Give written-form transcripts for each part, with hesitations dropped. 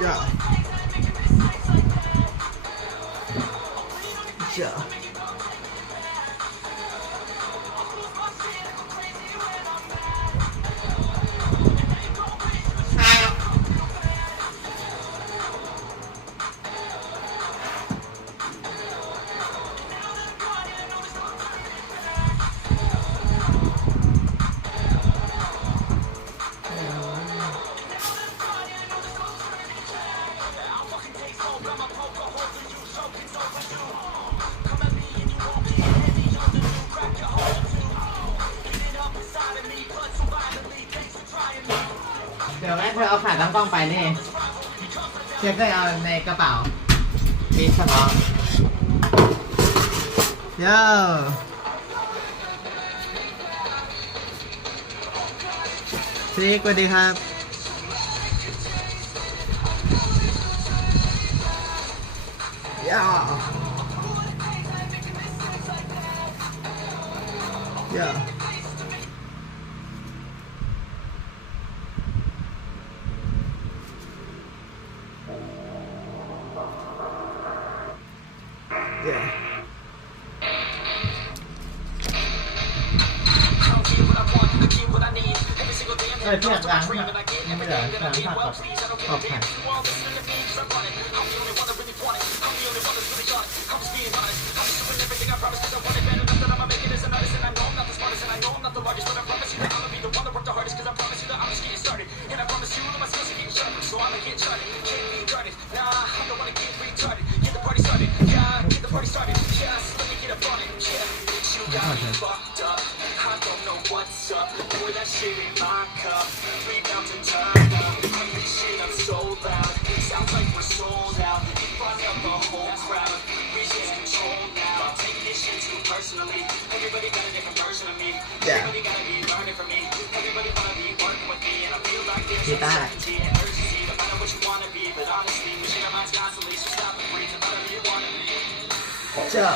Yeah. Yeah.เดี๋ยวแม่เธอเอาขาตั้งกล้องไปนี่เชฟได้เอาในกระเป๋ามีเฉพาะโย่ซิกสวัสดีครับย่าย่าเทียบล้างไม่เหลือล้างผักกับผักกีตาร์เจ้า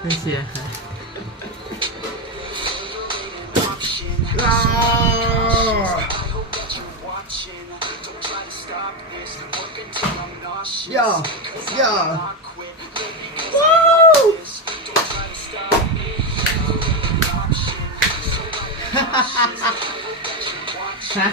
ไม่เชียร์ค่ะย่อย่อวู้ฮะ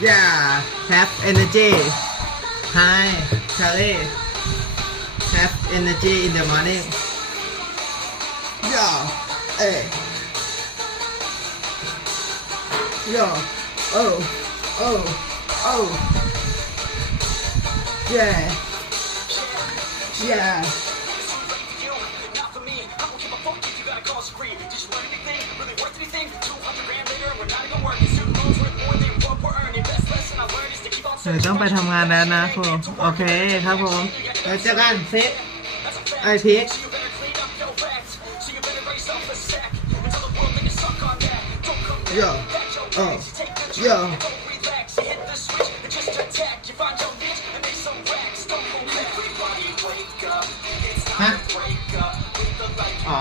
Yeah, have energy. Hi, Charlie. Have energy in the morning. Yeah, hey. Yeah, oh. Yeah.เดี๋ยวต้องไปทำงานแล้วนะผมโอเคครับผมเดี๋ยวเจอกันซิไอพีคโย่โย่ฮะอ๋อ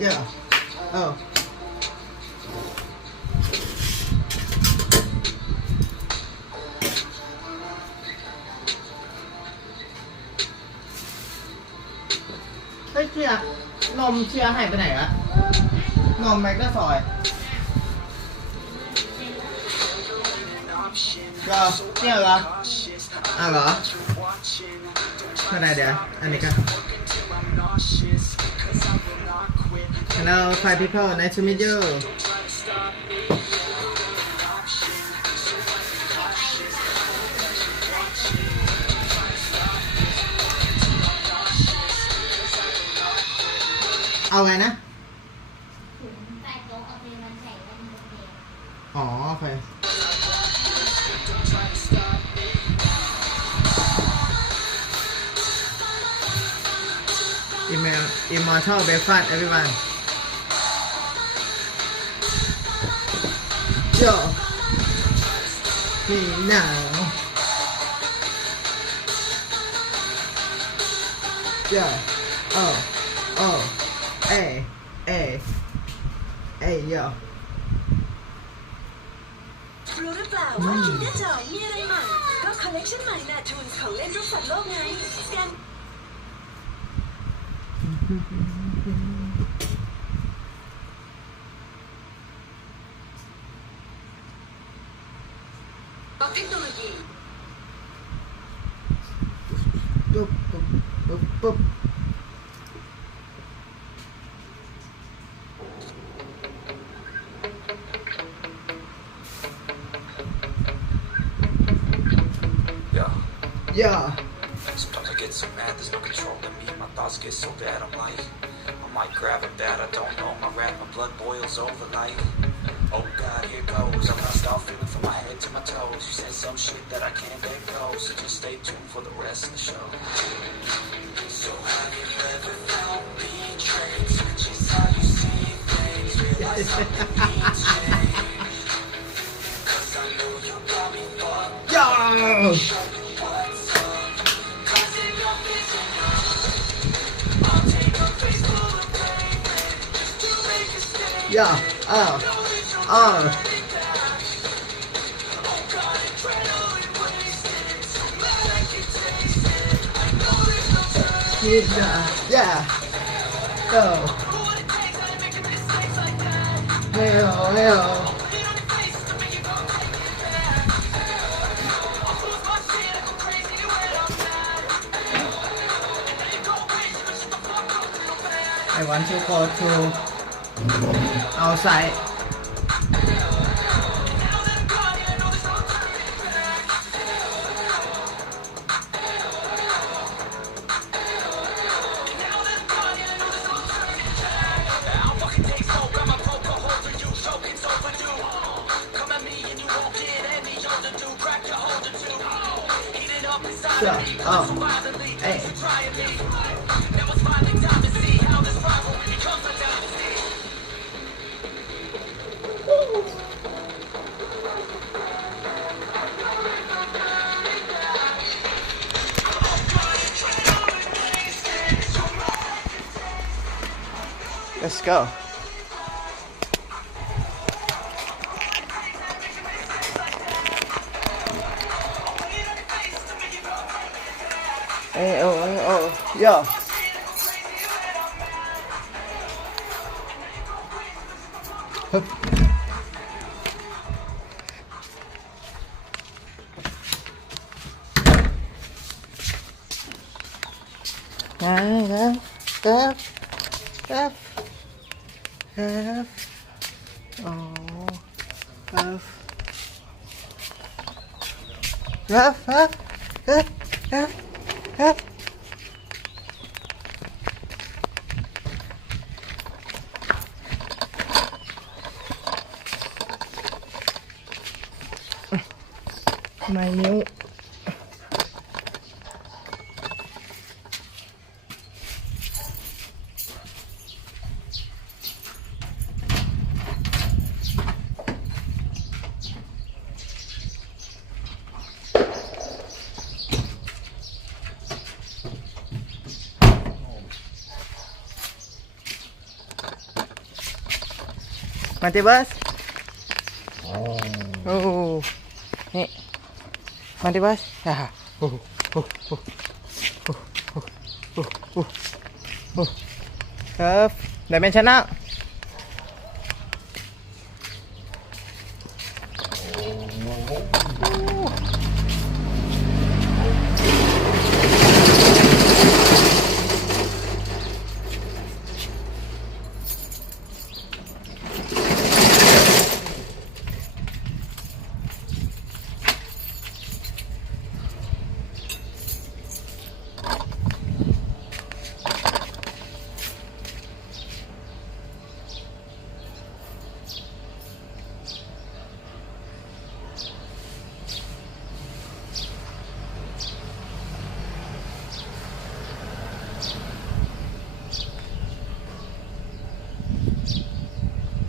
Yeah. Oh. เฮ้ยเชียร์นมเชียร์หายไปไหนวะ นมแม็กก็ซอยก็เนี่ยเหรอเหรอเท่าไหร่เดี๋ยวอันนี้ก็ Hello five people nice to meet you เอาไงนะอ๋อโอเค Immortal Breakfast everyone Yo Me now Yo Oh Hey yo รู้หรือเปล่าว่าคิดได้จ่อยมีอะไรใหม่ก็คอลเลคชันใหม่น่ะทูนของเล่นรูปสัตว์โลกไงสแกนเทคโนโลยีปุ๊บYeah. Sometimes I get so mad, there's no controlling me. My thoughts get so bad, I might grab a bat, I don't know. My blood boils over like, oh God, here goes. I'm gonna start feeling from my head to my toes. You said some shit that I can't let go, so just stay tuned for the rest of the show. So have you ever felt betrayed? Just how you see things, realize something needs change. 'Cause I know you got me fucked up. Yeah. Yeah. Go. Hell. I want to go to outside. So, hey. Let's go. Hey, yo. Hup. F. ไม่นิ้วMultiverse. Oh. Hey. Multiverse. Ah. Curve. Dimensional.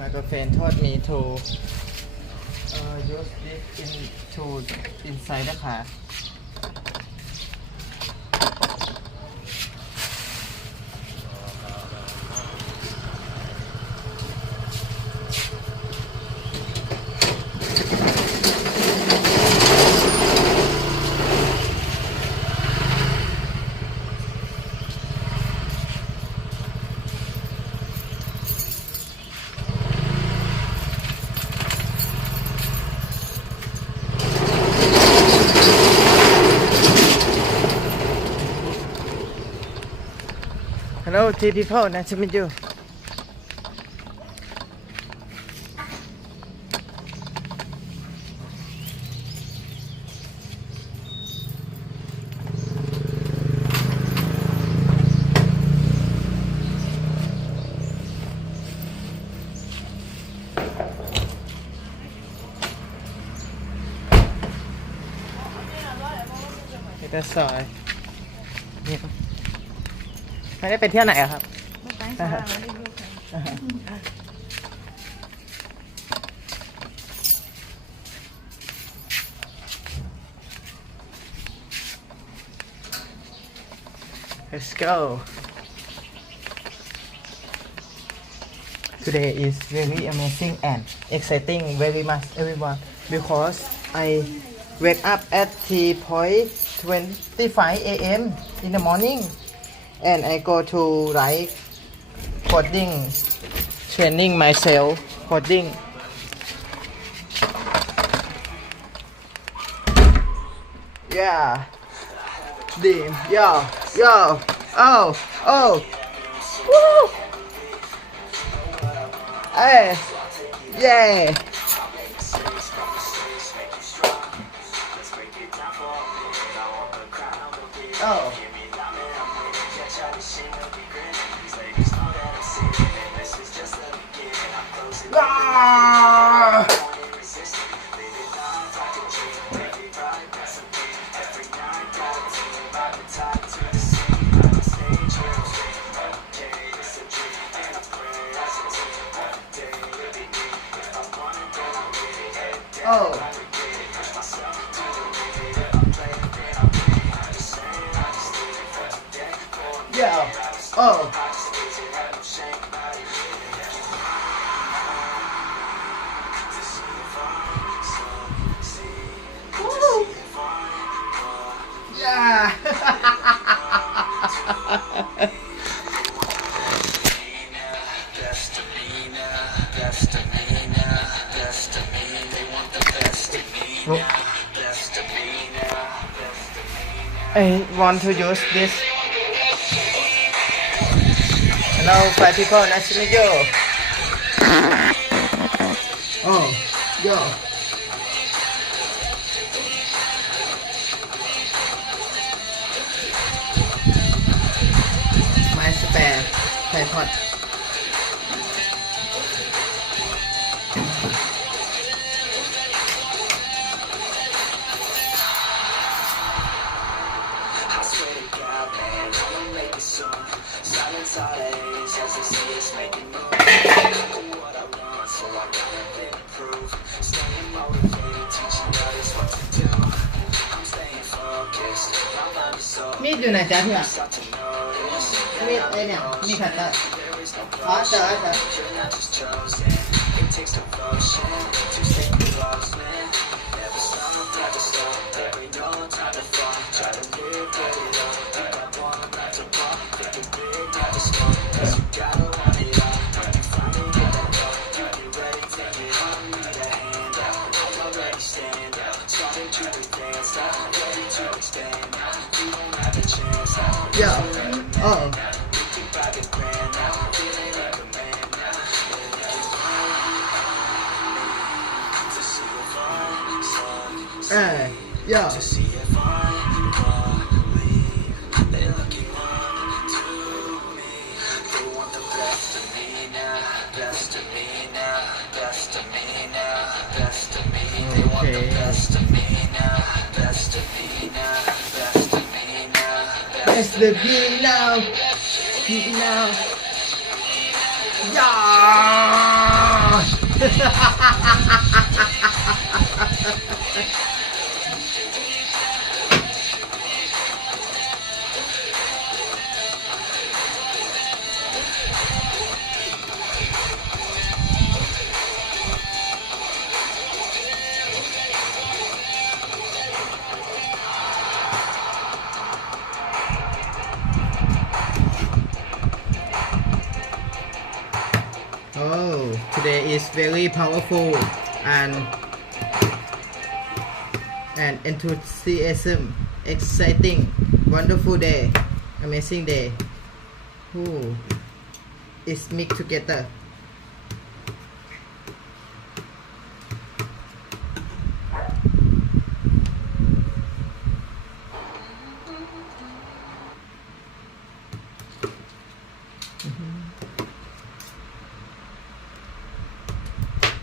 My girlfriend told me to use this inside the car. Hello, three people. Nice to meet you. That's all. ไม่ได้ไปเที่ยวไหนอะครับ ไม่ไปค่ะไม่ได้ลูกค่ะ Let's go. Today is very amazing and exciting very much everyone because I wake up at 3:25 a.m. in the morning and I go to like coding training myself coding. Yeah. Dim. Yo. Yo. Oh. Oh. Woo. Hey. Yeah. Oh. Ah! Oh. Yeah. Oh. Woo. Yeah. I want to use this. Hello, 5 people. Nice to meet you. Oh, yo. My spare tripod.มีดอยู่ไหนจ๊ะพี่อ่ะมีดไอ้เนี่ยมีดขัดเลยอ๋อเจอเจอYeah. Oh. Yeah. Okay. It's the beat now. Beat now. Yeah. Oh, today is very powerful and enthusiasm, exciting, wonderful day, amazing day. Ooh, it's mixed together.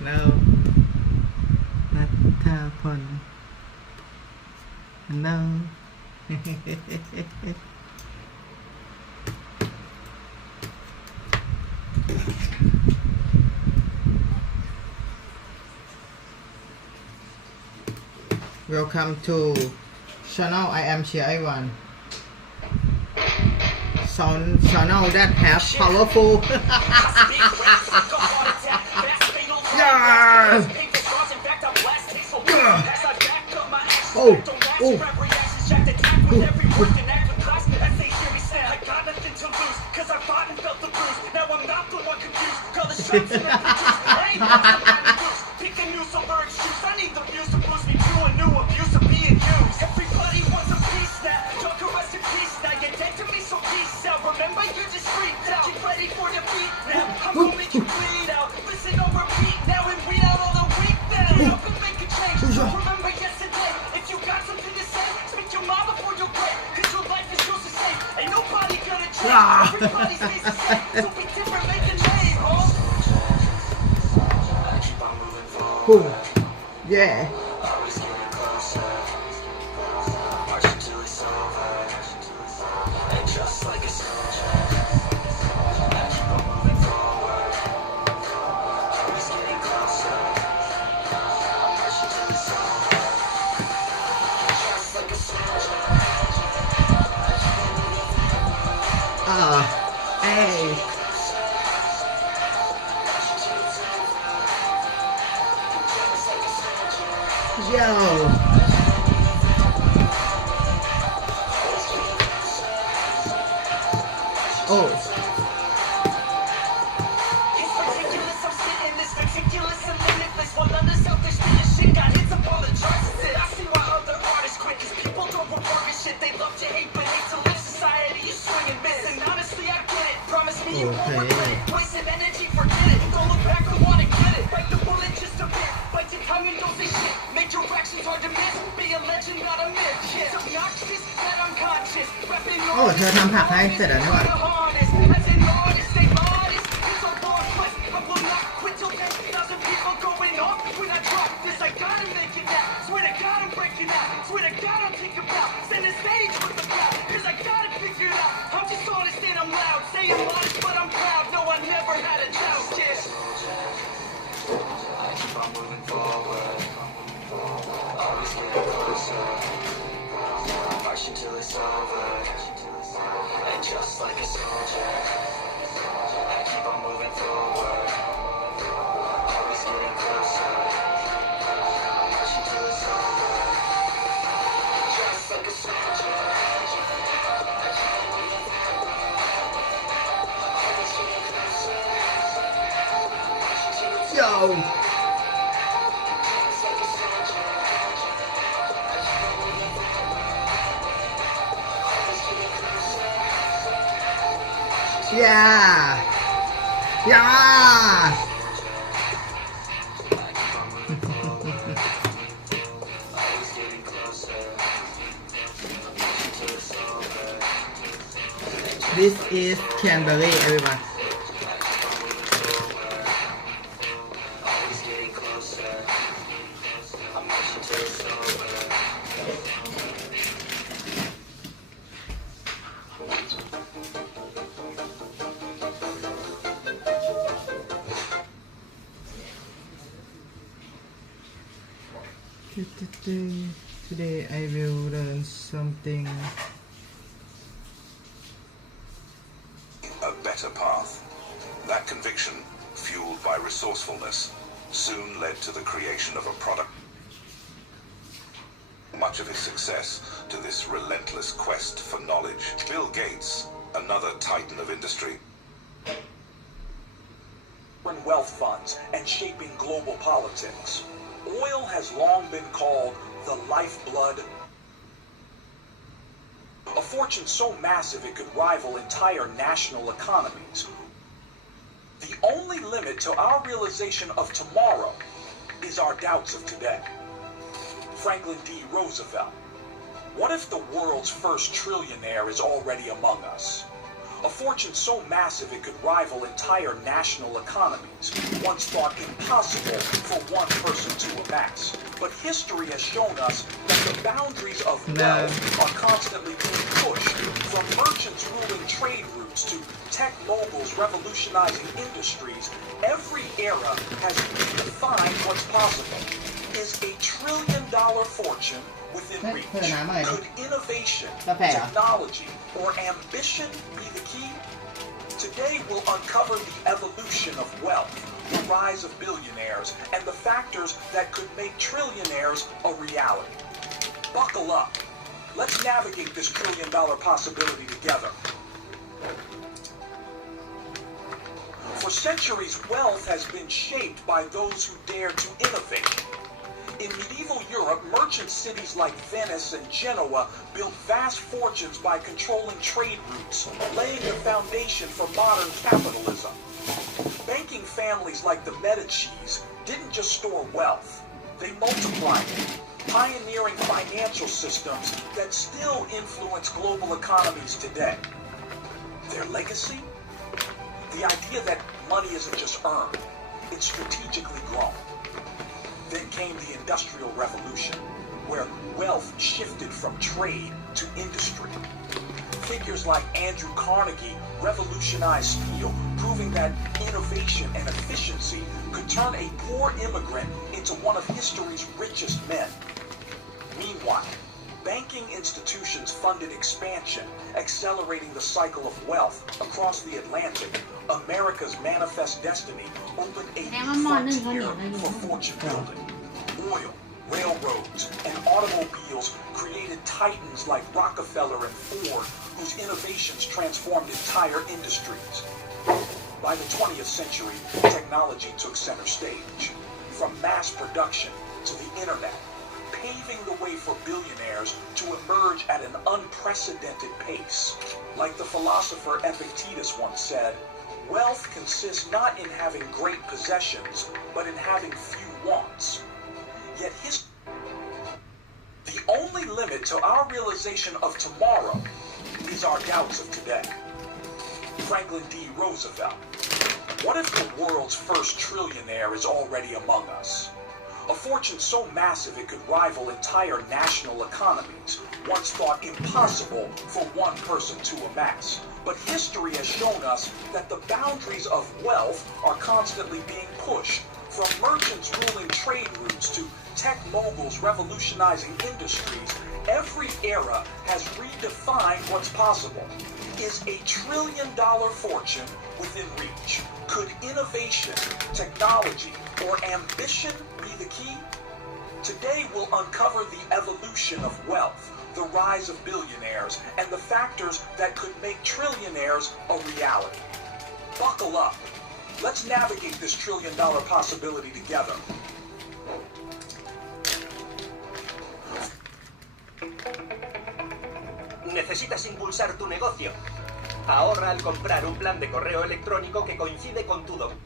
No. นัทธาพล No. Welcome to channel I am Chia Iwan. Channel that have powerful. Yeah. Oh, oh. Cool. Yeah. Hey. Yo. Oh.โอ้เธอทำผักให้เสร็จแล้วนี่หว่าYo. Yeah. Yeah. This is Canberra, everyone. Today I will learn something. A better path. That conviction, fueled by resourcefulness, soon led to the creation of a product. Much of his success to this relentless quest for knowledge. Bill Gates, another titan of industry. Wealth funds and shaping global politics. Oil has long been called the lifeblood. A fortune so massive it could rival entire national economies. The only limit to our realization of tomorrow is our doubts of today. Franklin D. Roosevelt. What if the world's first trillionaire is already among us? A fortune so massive it could rival entire national economies, once thought impossible for one person to amass. But history has shown us that the boundaries of wealth are constantly being pushed, from merchants ruling trade routes to tech moguls revolutionizing industries. Every era has redefined what's possible. Is a $1 trillion fortune within reach? Could innovation, technology, or ambition be the key? Today we'll uncover the evolution of wealth, the rise of billionaires, and the factors that could make trillionaires a reality. Buckle up. Let's navigate this $1 trillion possibility together. For centuries, wealth has been shaped by those who dare to innovate. In medieval Europe, merchant cities like Venice and Genoa built vast fortunes by controlling trade routes, laying the foundation for modern capitalism. Banking families like the Medicis didn't just store wealth, they multiplied it, pioneering financial systems that still influence global economies today. Their legacy? The idea that money isn't just earned, it's strategically grown. Then came the Industrial Revolution, where wealth shifted from trade to industry. Figures like Andrew Carnegie revolutionized steel, proving that innovation and efficiency could turn a poor immigrant into one of history's richest men. Meanwhile, banking institutions funded expansion, accelerating the cycle of wealth across the Atlantic. America's manifest destiny opened a new frontier for fortune building. Oil, railroads, and automobiles created titans like Rockefeller and Ford, whose innovations transformed entire industries. By the 20th century, technology took center stage. From mass production to the internet, paving the way for billionaires to emerge at an unprecedented pace. Like the philosopher Epictetus once said, wealth consists not in having great possessions, but in having few wants. Yet the only limit to our realization of tomorrow is our doubts of today. Franklin D. Roosevelt. What if the world's first trillionaire is already among us? A fortune so massive it could rival entire national economies, once thought impossible for one person to amass. But history has shown us that the boundaries of wealth are constantly being pushed, from merchants ruling trade routes to tech moguls revolutionizing industries. Every era has redefined what's possible. Is a $1 trillion fortune within reach? Could innovation, technology, or ambition be the key? Today we'll uncover the evolution of wealth, the rise of billionaires, and the factors that could make trillionaires a reality. Buckle up. Let's navigate this $1 trillion possibility together. ¿Necesitas impulsar tu negocio? Ahorra al comprar un plan de correo electrónico que coincide con tu domicilio.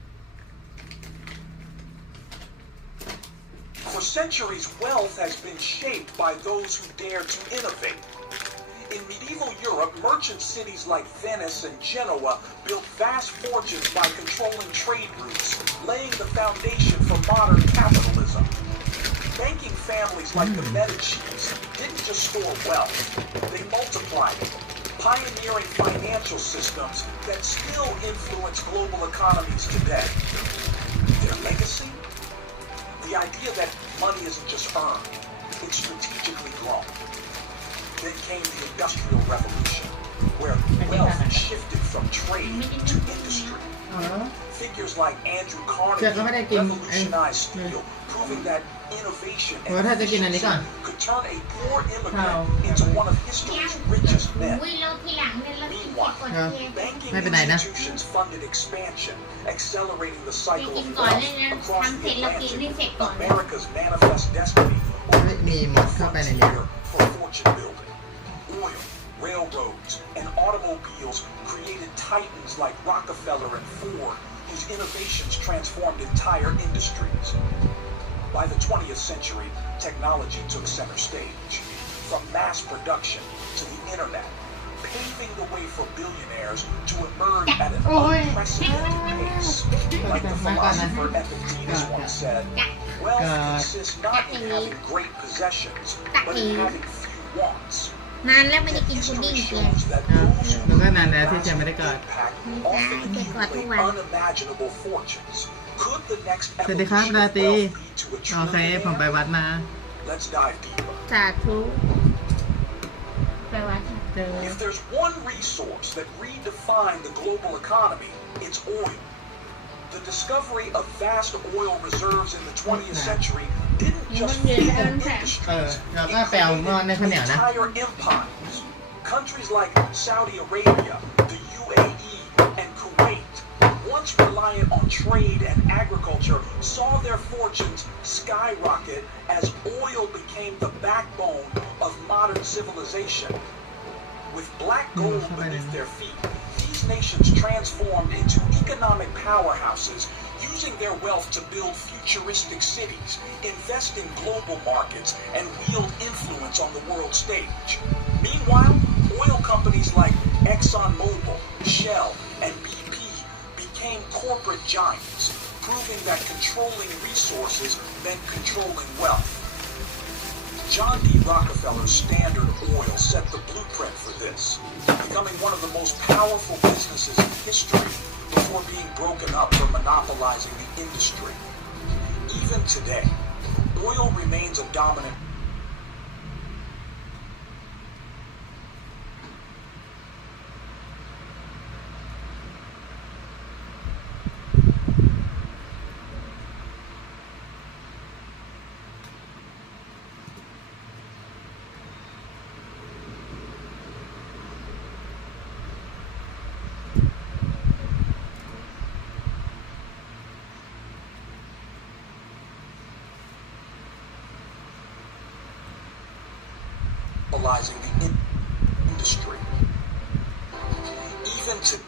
For centuries, wealth has been shaped by those who dare to innovate. In medieval Europe, merchant cities like Venice and Genoa built vast fortunes by controlling trade routes, laying the foundation for modern capitalism. Banking families like the Medicis didn't just store wealth, they multiplied it, pioneering financial systems that still influence global economies today. Their legacy? The idea that money isn't just earned, it's strategically grown. Then came the Industrial Revolution, where wealth shifted from trade to industry. อ๋อ Figures like Andrew Carnegie เชื่อก็ไม่ได้กิน revolutionized steel, proving that innovation เพราะถ้า and จะกินอันนี้ก่อน efficiency could turn a poor immigrant How? into one of history's richest men. อุ้ยเราทีหลังเนี่ยเรากินเผ็ดก่อนเทียน Banking ไม่เป็นไรนะ institutions funded expansion, accelerating the cycle of กินก่อน wealth เลยนะ across ทำเสร็ the จเรากินให้เสร็จ Atlantic. ก่อน America's manifest destiny มีมดเข้าไปในนี้ frontier for fortune building. Oil, railroads, and automobiles created titans like Rockefeller and Ford, whose innovations transformed entire industries. By the 20th century, technology took center stage, from mass production to the internet, paving the way for billionaires to emerge at an unprecedented pace. Like the philosopher Epictetus once said, wealth consists not in having great possessions, but in having few wants. นานแล้วไม่ได้กินพุดดิ้ง History เทียน shows that อ่ะ those who แล้วก็นานแล้วที่เจมไม่ได้เกิด impact often accumulate unimaginable fortunes. Could the next สวัสดีครับ evolution รา of ตรี wealth lead to a โอเคผมไป trillionaire? วัดมา Let's dive deeper. สาธุไปวัดค่ะ เจอ If there's one resource that redefined the global economy, it's oil. The discovery of vast oil reserves in the 20th century didn't just fuel industries, it แล้วก็ไปเอาหม้อในข้าวเหนียว created นะ entire empires. Countries like Saudi Arabia, the UAE, and Kuwait, once reliant on trade and agriculture, saw their fortunes skyrocket as oil became the backbone of modern civilization. With black gold beneath their feet, these nations transformed into economic powerhouses, using their wealth to build futuristic cities, invest in global markets, and wield influence on the world stage. Meanwhile, oil companies like ExxonMobil, Shell, and BP became corporate giants, proving that controlling resources meant controlling wealth. John D. Rockefeller's Standard Oil set the blueprint for this, becoming one of the most powerful businesses in history before being broken up for monopolizing the industry. Even today, oil remains a dominant monopolizing the industry. Even to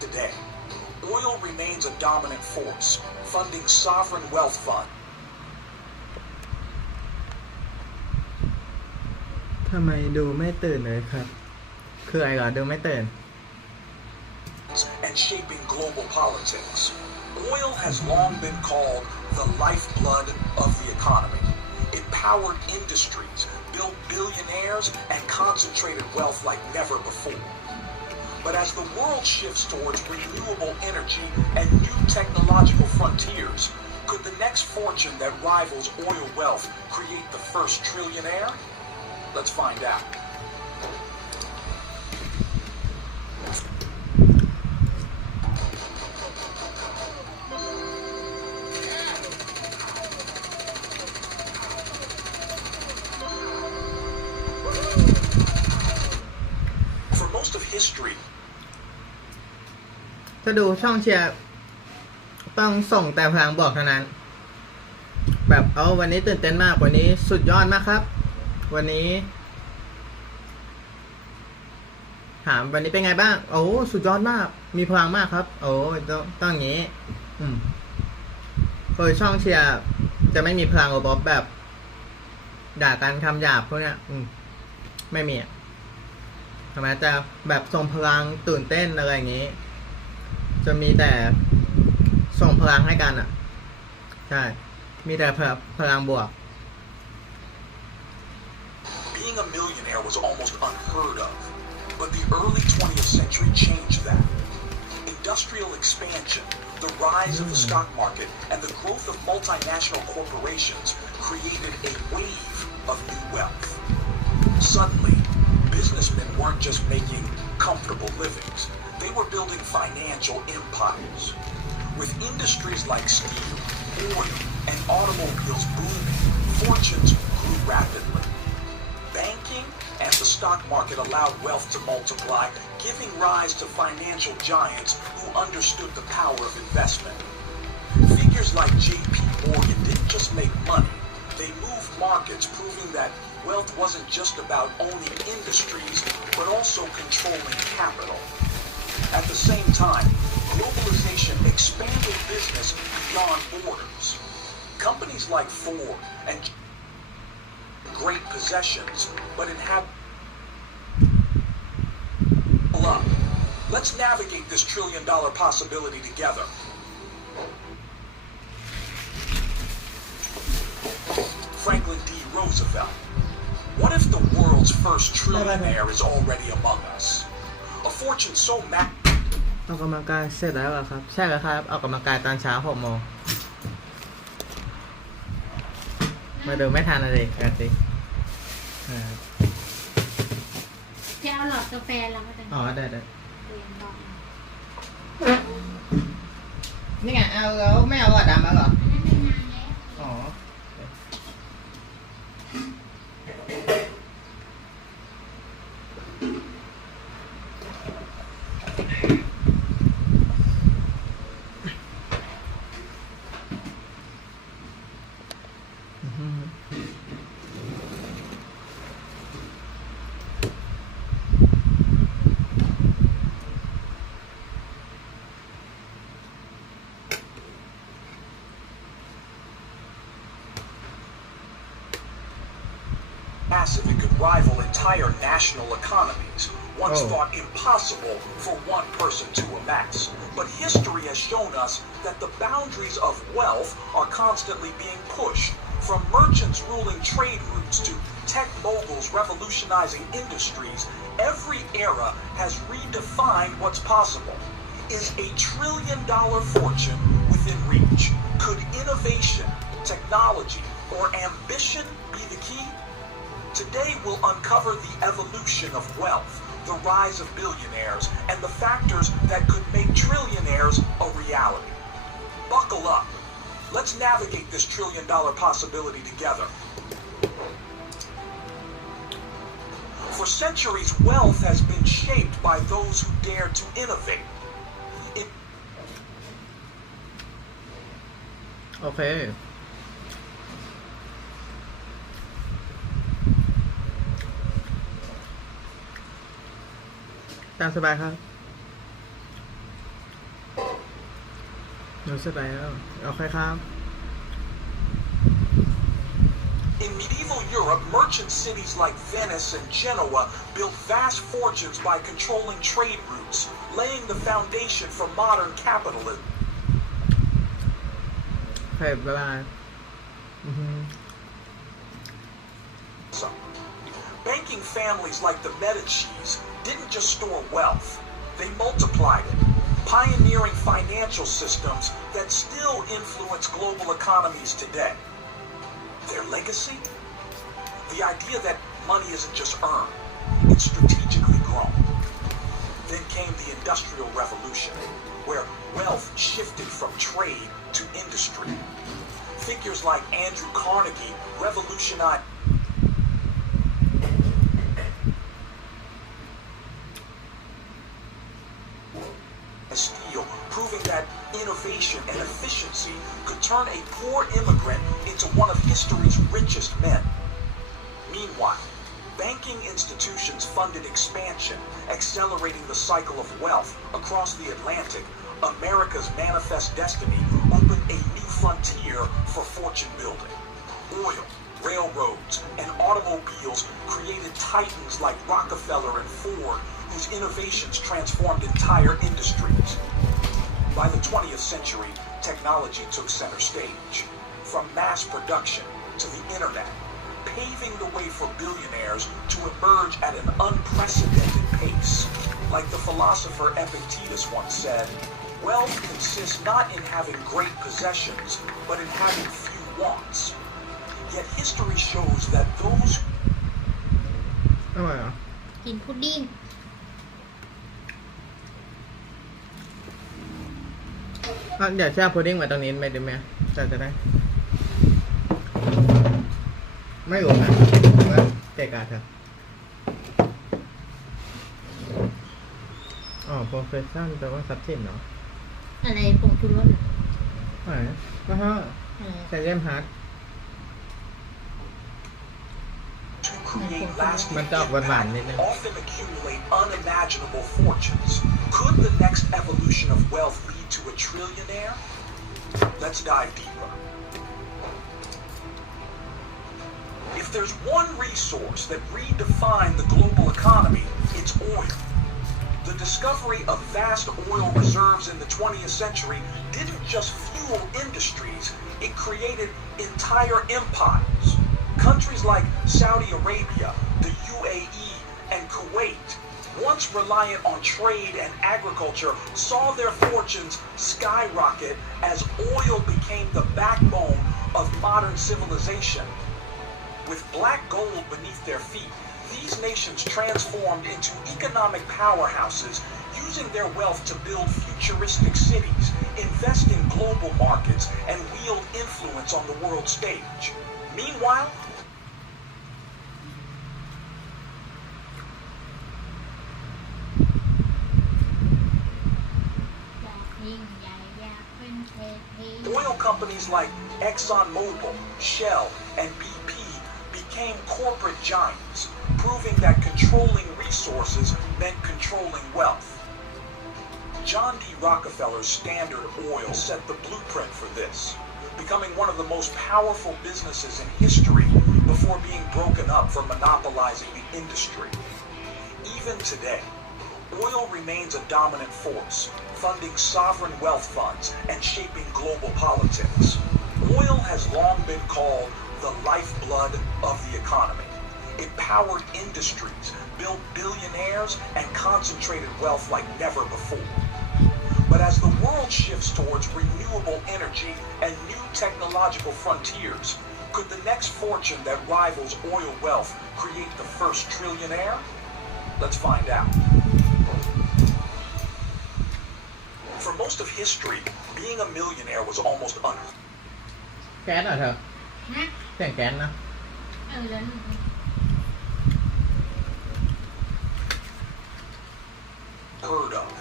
today, oil remains a dominant force, funding sovereign wealth funds ทำไมดูไม่ตื่นเลยครับ คืออะไรเหรอดูไม่ตื่น and shaping global politics. Oil has long been called the lifeblood of the economy. It powered industries, built billionaires, and concentrated wealth like never before. But as the world shifts towards renewable energy and new technological frontiers, could the next fortune that rivals oil wealth create the first trillionaire? Let's find out. For most of history, ถ้าดูช่องเชียร์ต้องส่งแต่พลังบวกเท่านั้น แบบวันนี้ตื่นเต้นมากวันนี้สุดยอดมากครับ วันนี้ถามวันนี้เป็นไงบ้างโอ้สุดยอดมากมีพลังมากครับโอ้ต้องอย่างนี้คือช่องเชียร์จะไม่มีพลังอบแบบด่ากันคำหยาบพวกเนี้ยไม่มี ทำไมจะแบบทรงพลังตื่นเต้นอะไรอย่างนี้ จะมีแต่ส่งพลังให้กันอ่ะใช่มีแต่พลังบวก Being a millionaire was almost unheard of, but the early 20th century changed that. Industrial expansion, the rise of the stock market, and the growth of multinational corporations created a wave of new wealth. Suddenly, businessmen weren't just making comfortable livings, they were building financial empires. With industries like steel, oil, and automobiles booming, fortunes grew rapidly. Banking and the stock market allowed wealth to multiply, giving rise to financial giants who understood the power of investment. Figures like J.P. Morgan didn't just make money, they moved markets, proving that wealth wasn't just about owning industries, but also controlling capital. At the same time, globalization expanded business beyond borders. Companies like Ford and great possessions, but inhabit. Let's navigate this $1 trillion possibility together. Franklin D. Roosevelt. What if the world's first trillionaire is already among us? A fortune so massive. ออกกำลังกายเสร็จแล้วเหรอครับใช่แล้วครับออกกำลังกายตอนเช้า6 โมงมาดูไม่ทันอะไรกันสิจะเอาหลอดกาแฟแล้วก็จะ อ๋อได้ เรียนบอก นี่ไงเอาแล้วไม่เอาหลอดดำแล้วเหรอ อันนั้นเป็นนานแล้ว อ๋อIt could rival entire national economies, once thought impossible for one person to amass. But history has shown us that the boundaries of wealth are constantly being pushed, from merchants ruling trade routes to tech moguls revolutionizing industries. Every era has redefined what's possible. Is a $1 trillion fortune within reach? Could innovation, technology, or ambition be the key? Today we'll uncover the evolution of wealth, the rise of billionaires, and the factors that could make trillionaires a reality. Buckle up. Let's navigate this $1 trillion possibility together. For centuries, wealth has been shaped by those who dare to innovate. โอเคตามสบายครับหนูสบายแล้วโอเคครับ In medieval Europe, merchant cities like Venice and Genoa built vast fortunes by controlling trade routes, laying the foundation for modern capitalism. โอเคบ๊ายบาย Banking families like the Medicis didn't just store wealth, they multiplied it, pioneering financial systems that still influence global economies today. Their legacy? The idea that money isn't just earned, it's strategically grown. Then came the Industrial Revolution, where wealth shifted from trade to industry. Figures like Andrew Carnegie revolutionized steel, proving that innovation and efficiency could turn a poor immigrant into one of history's richest men. Meanwhile, banking institutions funded expansion, accelerating the cycle of wealth across the Atlantic. America's manifest destiny opened a new frontier for fortune building. Oil, Railroads and automobiles created titans like Rockefeller and Ford, whose innovations transformed entire industries. By the 20th century, technology took center stage, from mass production to the internet, paving the way for billionaires to emerge at an unprecedented pace. Like the philosopher Epictetus once said, wealth consists not in having great possessions, but in having few wants. Yet history shows that those อร่อยเหรอ กินพุดดิ้ง เดี๋ยวแช่พุดดิ้งไว้ตรงนี้ไม่ได้ไหมจะได้ ไม่รู้นะว่าเกะกะเถอะอ๋อ profession แปลว่าทรัพย์สินเนาะ อะไรผงชูรสเหรอ ไหนก็ฮะใส่เล่มฮาร์ด to create lasting Mình đọc văn bản đi nè. impact often accumulate unimaginable fortunes. Could the next evolution of wealth lead to a trillionaire? Let's dive deeper. If there's one resource that redefined the global economy, it's oil. The discovery of vast oil reserves in the 20th century didn't just fuel industries, it created entire empires. Countries like Saudi Arabia, the UAE, and Kuwait, once reliant on trade and agriculture, saw their fortunes skyrocket as oil became the backbone of modern civilization. With black gold beneath their feet, these nations transformed into economic powerhouses, using their wealth to build futuristic cities, invest in global markets, and wield influence on the world stage. Meanwhile, oil companies like ExxonMobil, Shell, and BP became corporate giants, proving that controlling resources meant controlling wealth. John D. Rockefeller's Standard Oil set the blueprint for this, becoming one of the most powerful businesses in history before being broken up for monopolizing the industry. Even today, oil remains a dominant force, funding sovereign wealth funds and shaping global politics. Oil has long been called the lifeblood of the economy. It powered industries, built billionaires, and concentrated wealth like never before. But as the world shifts towards renewable energy and new technological frontiers, could the next fortune that rivals oil wealth create the first trillionaire? Let's find out. For most of history, being a millionaire was almost unheard แก๊สเหรอเธอ นะ เสียงแก๊สนะ แล้ว of.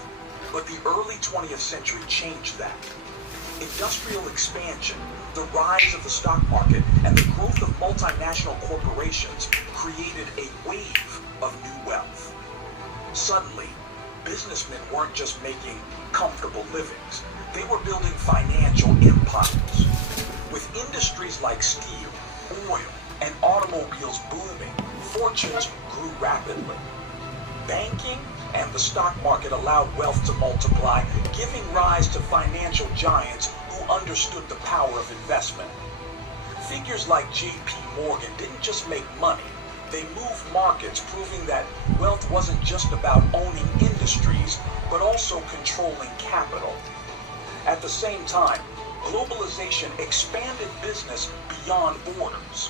But the early 20th century changed that. Industrial expansion, the rise of the stock market, and the growth of multinational corporations created a wave of new wealth. Suddenly, businessmen weren't just making comfortable livings. They were building financial empires. With industries like steel, oil, and automobiles booming, fortunes grew rapidly. Banking and the stock market allowed wealth to multiply, giving rise to financial giants who understood the power of investment. Figures like J.P. Morgan didn't just make money. They moved markets, proving that wealth wasn't just about owning industries, but also controlling capital. At the same time, globalization expanded business beyond borders.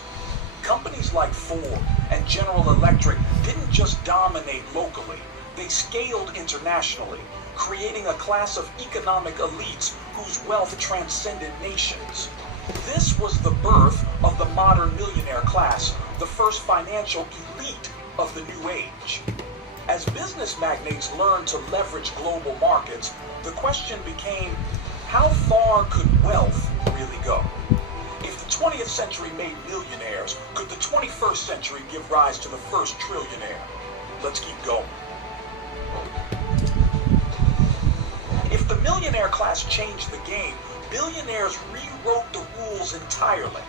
Companies like Ford and General Electric didn't just dominate locally, they scaled internationally, creating a class of economic elites whose wealth transcended nations. This was the birth of the modern millionaire class, the first financial elite of the new age. As business magnates learned to leverage global markets, the question became, how far could wealth really go? If the 20th century made millionaires, could the 21st century give rise to the first trillionaire? Let's keep going. If the millionaire class changed the game, billionaires rewrote the rules entirely.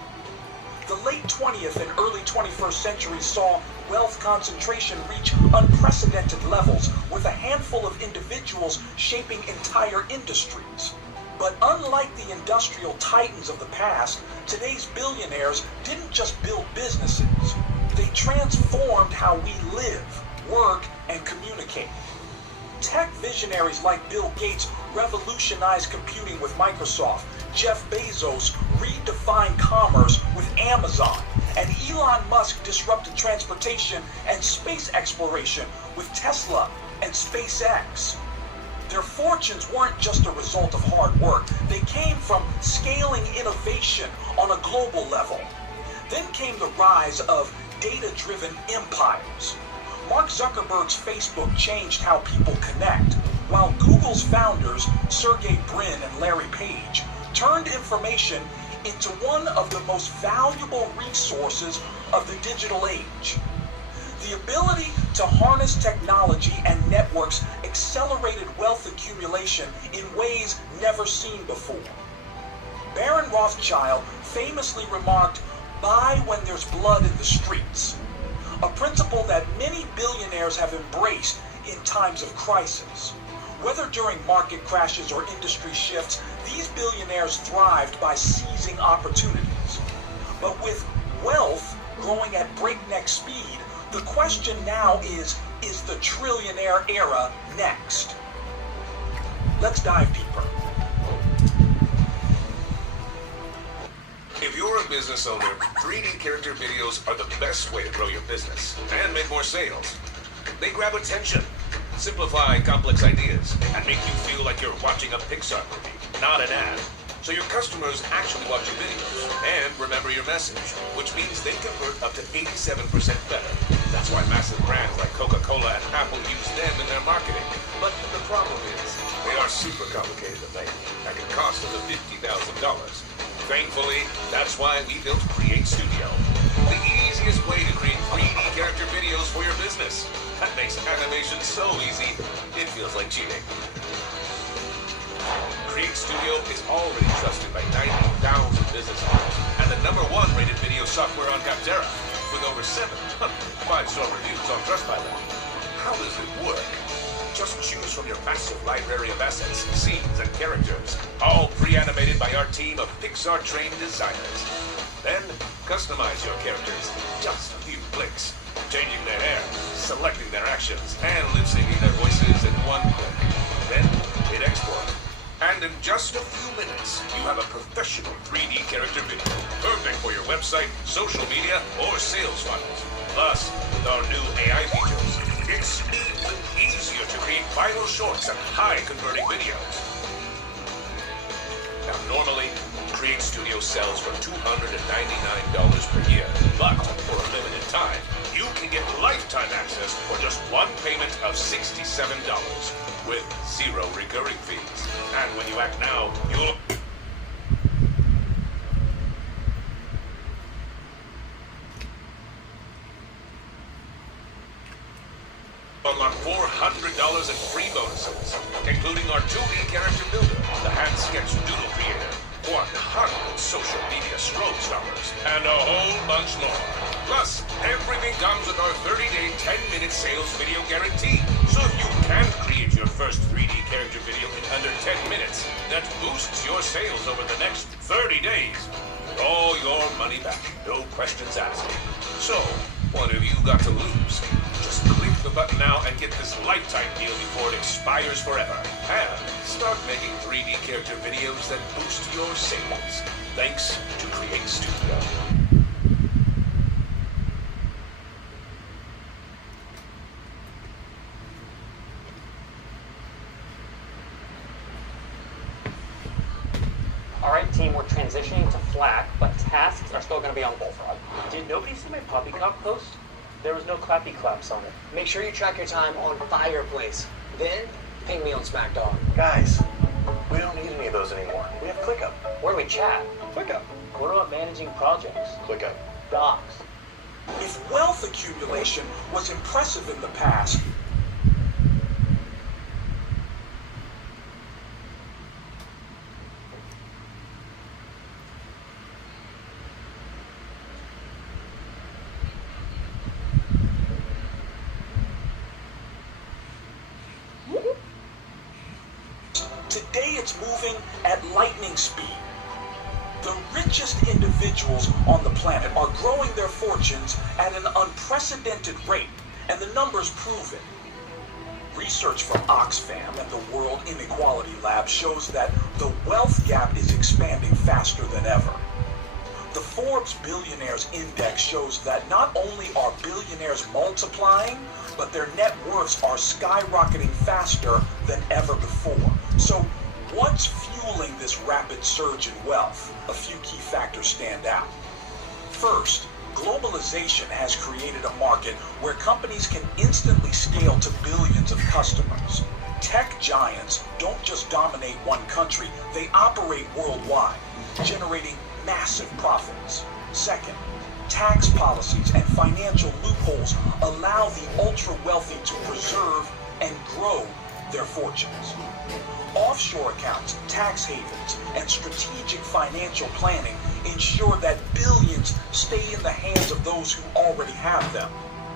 The late 20th and early 21st centuries saw wealth concentration reach unprecedented levels, with a handful of individuals shaping entire industries. But unlike the industrial titans of the past, today's billionaires didn't just build businesses. They transformed how we live, work, and communicate. Tech visionaries like Bill Gates revolutionized computing with Microsoft. Jeff Bezos redefined commerce with Amazon. And Elon Musk disrupted transportation and space exploration with Tesla and SpaceX. Their fortunes weren't just a result of hard work. They came from scaling innovation on a global level. Then came the rise of data-driven empires. Mark Zuckerberg's Facebook changed how people connect, while Google's founders, Sergey Brin and Larry Page, turned information into one of the most valuable resources of the digital age. The ability to harness technology and networks accelerated wealth accumulation in ways never seen before. Baron Rothschild famously remarked, "Buy when there's blood in the streets," a principle that many billionaires have embraced in times of crisis. Whether during market crashes or industry shifts, these billionaires thrived by seizing opportunities. But with wealth growing at breakneck speed, the question now is the trillionaire era next? Let's dive deeper. If you're a business owner, 3D character videos are the best way to grow your business and make more sales. They grab attention, simplify complex ideas, and make you feel like you're watching a Pixar movie, not an ad. So your customers actually watch your videos and remember your message, which means they convert up to 87% better. That's why massive brands like Coca-Cola and Apple use them in their marketing. But the problem is, they are super complicated to make and can cost up to $50,000. Thankfully, that's why we built Create Studio, the easiest way to create 3D character videos for your business. That makes animation so easy, it feels like cheating. Create Studio is already trusted by 90,000 business owners and the #1 rated video software on Capterra, with over 7 5-star reviews on Trustpilot. How does it work? Just choose from your massive library of assets, scenes, and characters, all pre-animated by our team of Pixar-trained designers. Then, customize your characters in just a few clicks, changing their hair, selecting their actions, and lip-syncing their voices in one click. Then, hit export. And in just a few minutes, you have a professional 3D character video, perfect for your website, social media, or sales funnels. Plus, with our new AI features, it's even easier to create viral shorts and high-converting videos. Now, normally, Create Studio sells for $299 per year, but for a limited time, you can get lifetime access for just one payment of $67 with 0 recurring fees. And when you act now, you'll unlock $400 in free bonuses, including our 2D character builder, the hand sketch doodle creator, 100 social media strobe stoppers, and a whole bunch more. Plus, everything comes with our 30-day, 10-minute sales video guarantee. So if you can create your first 3D character video in under 10 minutes, that boosts your sales over the next 30 days. With all your money back, no questions asked. So, what have you got to lose? Just click the button now and get this lifetime deal before it expires forever. And start making 3D character videos that boost your sales. Thanks to Create Studio. Alright team, we're transitioning to Flack, but tasks are still going to be on Bullfrog. Did nobody see my poppycock post? There was no clappy claps on it. Make sure you track your time on Fireplace. Then, ping me on SmackDown. Guys, we don't need any of those anymore. We have ClickUp. Where do we chat? ClickUp. What about managing projects? ClickUp. Docs. If wealth accumulation was impressive in the past, Today it's moving at lightning speed. The richest individuals on the planet are growing their fortunes at an unprecedented rate, and the numbers prove it. Research from Oxfam and the World Inequality Lab shows that the wealth gap is expanding faster than ever. The Forbes Billionaires Index shows that not only are billionaires multiplying, but their net worths are skyrocketing faster than ever before. So, what's fueling this rapid surge in wealth? A few key factors stand out. First, globalization has created a market where companies can instantly scale to billions of customers. Tech giants don't just dominate one country, they operate worldwide, generating massive profits. Second, tax policies and financial loopholes allow the ultra-wealthy to preserve and grow their fortunes. Offshore accounts, tax havens, and strategic financial planning ensure that billions stay in the hands of those who already have them.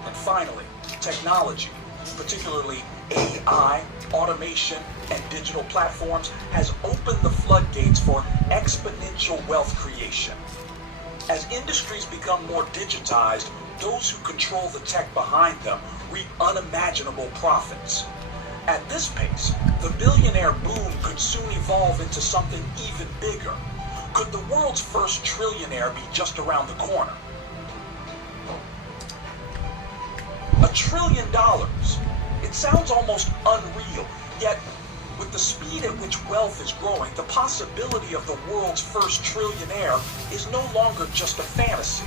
And finally, technology, particularly AI, automation, and digital platforms, has opened the floodgates for exponential wealth creation. As industries become more digitized, those who control the tech behind them reap unimaginable profits. At this pace, the billionaire boom could soon evolve into something even bigger. Could the world's first trillionaire be just around the corner? $1 trillion. It sounds almost unreal, yet with the speed at which wealth is growing, the possibility of the world's first trillionaire is no longer just a fantasy.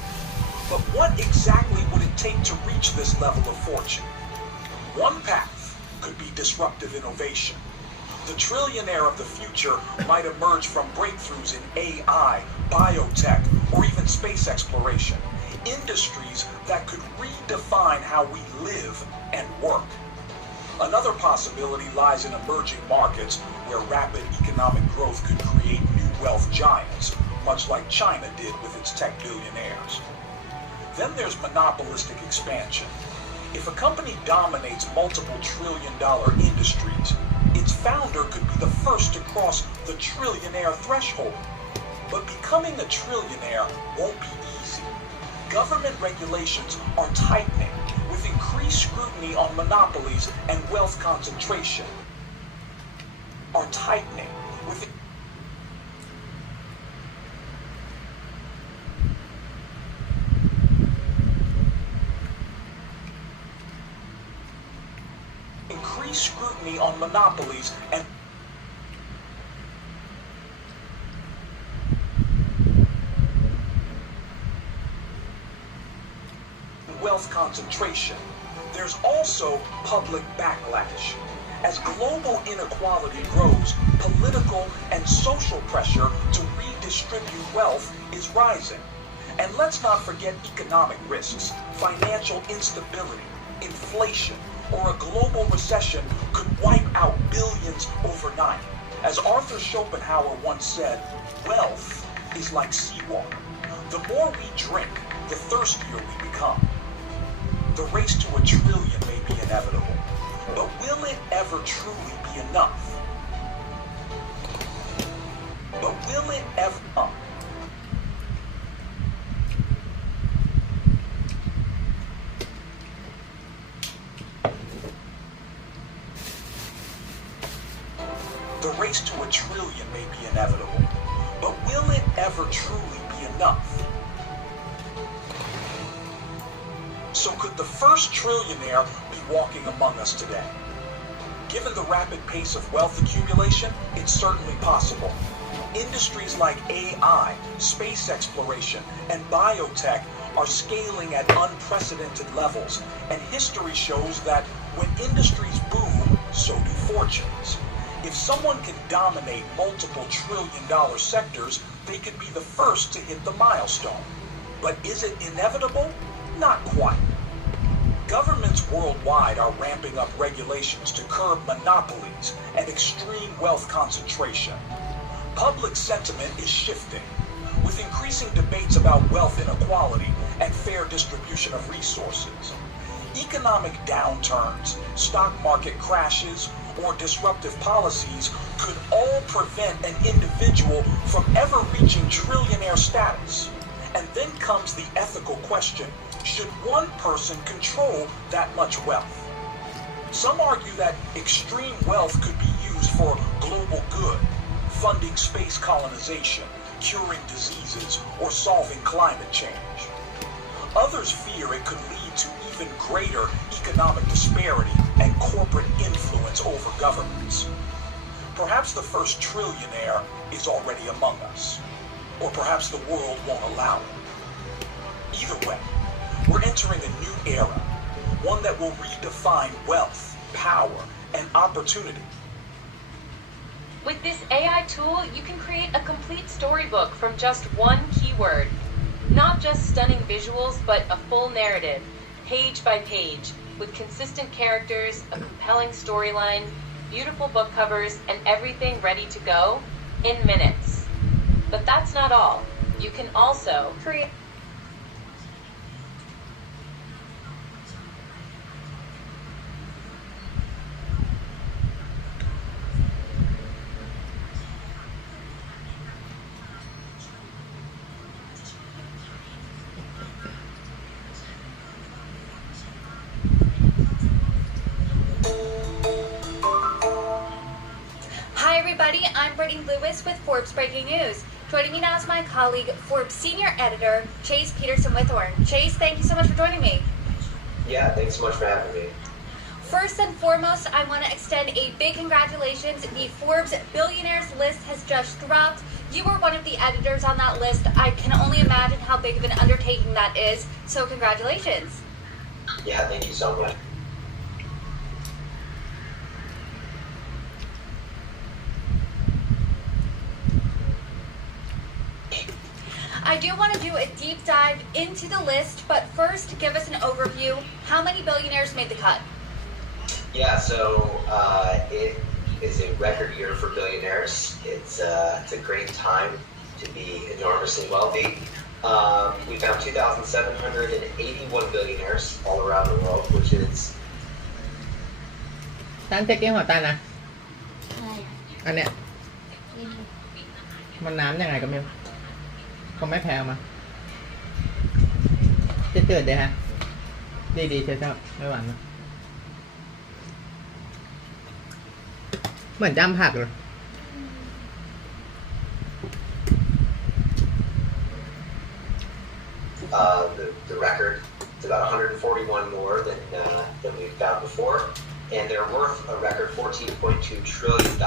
But what exactly would it take to reach this level of fortune? One path could be disruptive innovation. The trillionaire of the future might emerge from breakthroughs in AI, biotech, or even space exploration. Industries that could redefine how we live and work. Another possibility lies in emerging markets where rapid economic growth could create new wealth giants, much like China did with its tech billionaires. Then there's monopolistic expansion. If a company dominates multiple trillion-dollar industries, its founder could be the first to cross the trillionaire threshold. But becoming a trillionaire won't be easy. Government regulations are tightening, with increased scrutiny on monopolies and wealth concentration. Increased scrutiny on monopolies and wealth concentration. There's also public backlash. As global inequality grows, political and social pressure to redistribute wealth is rising. And let's not forget economic risks. Financial instability, inflation, or a global recession could wipe out billions overnight. As Arthur Schopenhauer once said, wealth is like seawater. The more we drink, the thirstier we become. The race to $1 trillion may be inevitable, but will it ever truly be enough? But will it ever come? The race to $1 trillion may be inevitable, but will it ever truly be enough? So could the first trillionaire be walking among us today? Given the rapid pace of wealth accumulation, it's certainly possible. Industries like AI, space exploration, and biotech are scaling at unprecedented levels, and history shows that when industries boom, so do fortunes. If someone can dominate multiple trillion-dollar sectors, they could be the first to hit the milestone. But is it inevitable? Not quite. Governments worldwide are ramping up regulations to curb monopolies and extreme wealth concentration. Public sentiment is shifting, with increasing debates about wealth inequality and fair distribution of resources. Economic downturns, stock market crashes, or disruptive policies could all prevent an individual from ever reaching trillionaire status. And then comes the ethical question, should one person control that much wealth? Some argue that extreme wealth could be used for global good, funding space colonization, curing diseases, or solving climate change. Others fear it could lead to even greater economic disparity and corporate influence over governments. Perhaps the first trillionaire is already among us, or perhaps the world won't allow it. Either way, we're entering a new era, one that will redefine wealth, power, and opportunity. With this AI tool, you can create a complete storybook from just one keyword. Not just stunning visuals, but a full narrative, page by page, with consistent characters, a compelling storyline, beautiful book covers, and everything ready to go in minutes. But that's not all. You can also create Hi everybody, I'm Brittany Lewis with Forbes Breaking News. Joining me now is my colleague, Forbes Senior Editor, Chase Peterson-Withorn. Chase, thank you so much for joining me. Yeah, thanks so much for having me. First and foremost, I want to extend a big congratulations. The Forbes Billionaires list has just dropped. You were one of the editors on that list. I can only imagine how big of an undertaking that is, so congratulations. Yeah, thank you so much. I do want to do a deep dive into the list, but first, give us an overview. How many billionaires made the cut? Yeah, so it is a record year for billionaires. It's a great time to be enormously wealthy. We found 2,781 billionaires all around the world, which is... ตันจะเกี้ยวหัวตันนะ ใช่ อันเนี้ย กิน มันน้ำยังไงก็ไม่รู้เขาไม่แพ้มาจะเจิดเลยฮะดีๆเช่ๆไม่หวานนะเหมือนจำผักเลย The record is about 141 more than we've found before, and they're worth a record $14.2 trillion.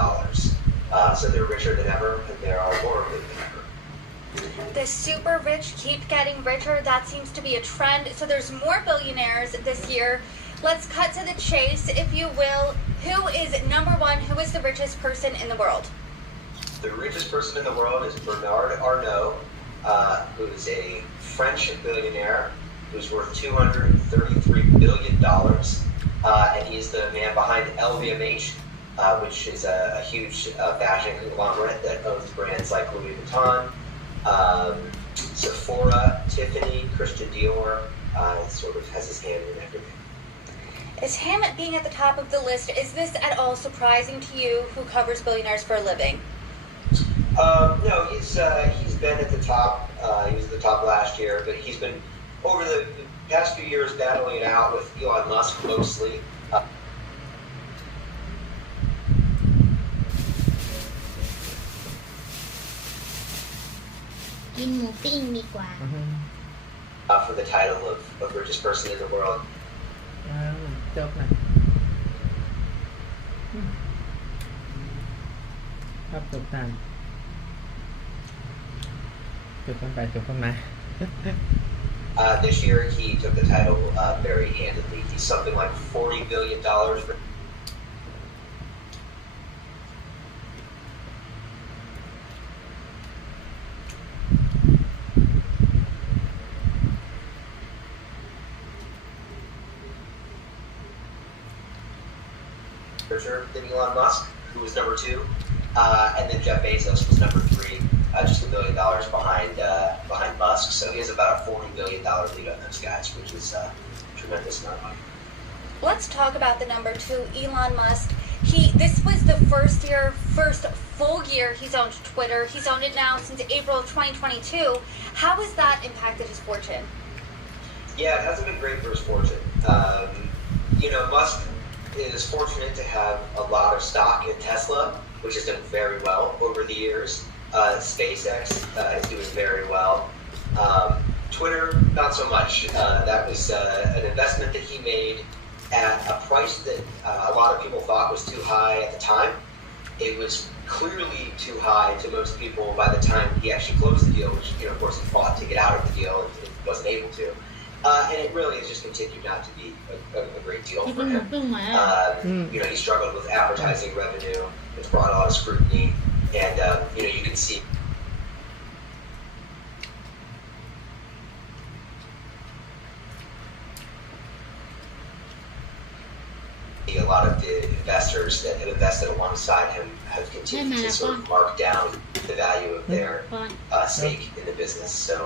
So they're richer than ever, and they are more than ever. The super rich keep getting richer. That seems to be a trend. So there's more billionaires this year. Let's cut to the chase, if you will. Who is number one? Who is the richest person in the world? The richest person in the world is Bernard Arnault, who is a French billionaire who's worth $233 billion. And he's the man behind LVMH, which is a huge fashion conglomerate that owns brands like Louis Vuitton, Sephora, Tiffany, Christian Dior. Sort of has his hand in everything. Is him being at the top of the list, is this at all surprising to you, who covers billionaires for a living? No, he's been at the top. He was at the top last year, but he's been, over the past few years, battling it out with Elon Musk mostly. กินหมูปิ้งดีกว่า For the title of richest person in the world. จบนะครับจบตามจบกันไปจบกันมา This year, he took the title very handedly. He's something like $40 billion. Richer than Elon Musk, who was number 2, and then Jeff Bezos was number 3, just $1 billion behind Musk. So he has about a $40 billion lead on those guys, which is a tremendous amount of money. Let's talk about the number 2, Elon Musk. This was the first full year he's owned Twitter. He's owned it now since April of 2022. How has that impacted his fortune? Yeah, it hasn't been great for his fortune. Musk is fortunate to have a lot of stock in Tesla, which has done very well over the years. SpaceX is doing very well. Twitter, not so much. That was an investment that he made at a price that a lot of people thought was too high at the time. It was clearly too high to most people by the time he actually closed the deal, which, of course, he fought to get out of the deal and wasn't able to. And it really has just continued not to be a great deal for him. He struggled with advertising revenue. It's brought a lot of scrutiny. And, you can see a lot of the investors that have invested alongside him have continued to sort of mark down the value of their stake in the business. So,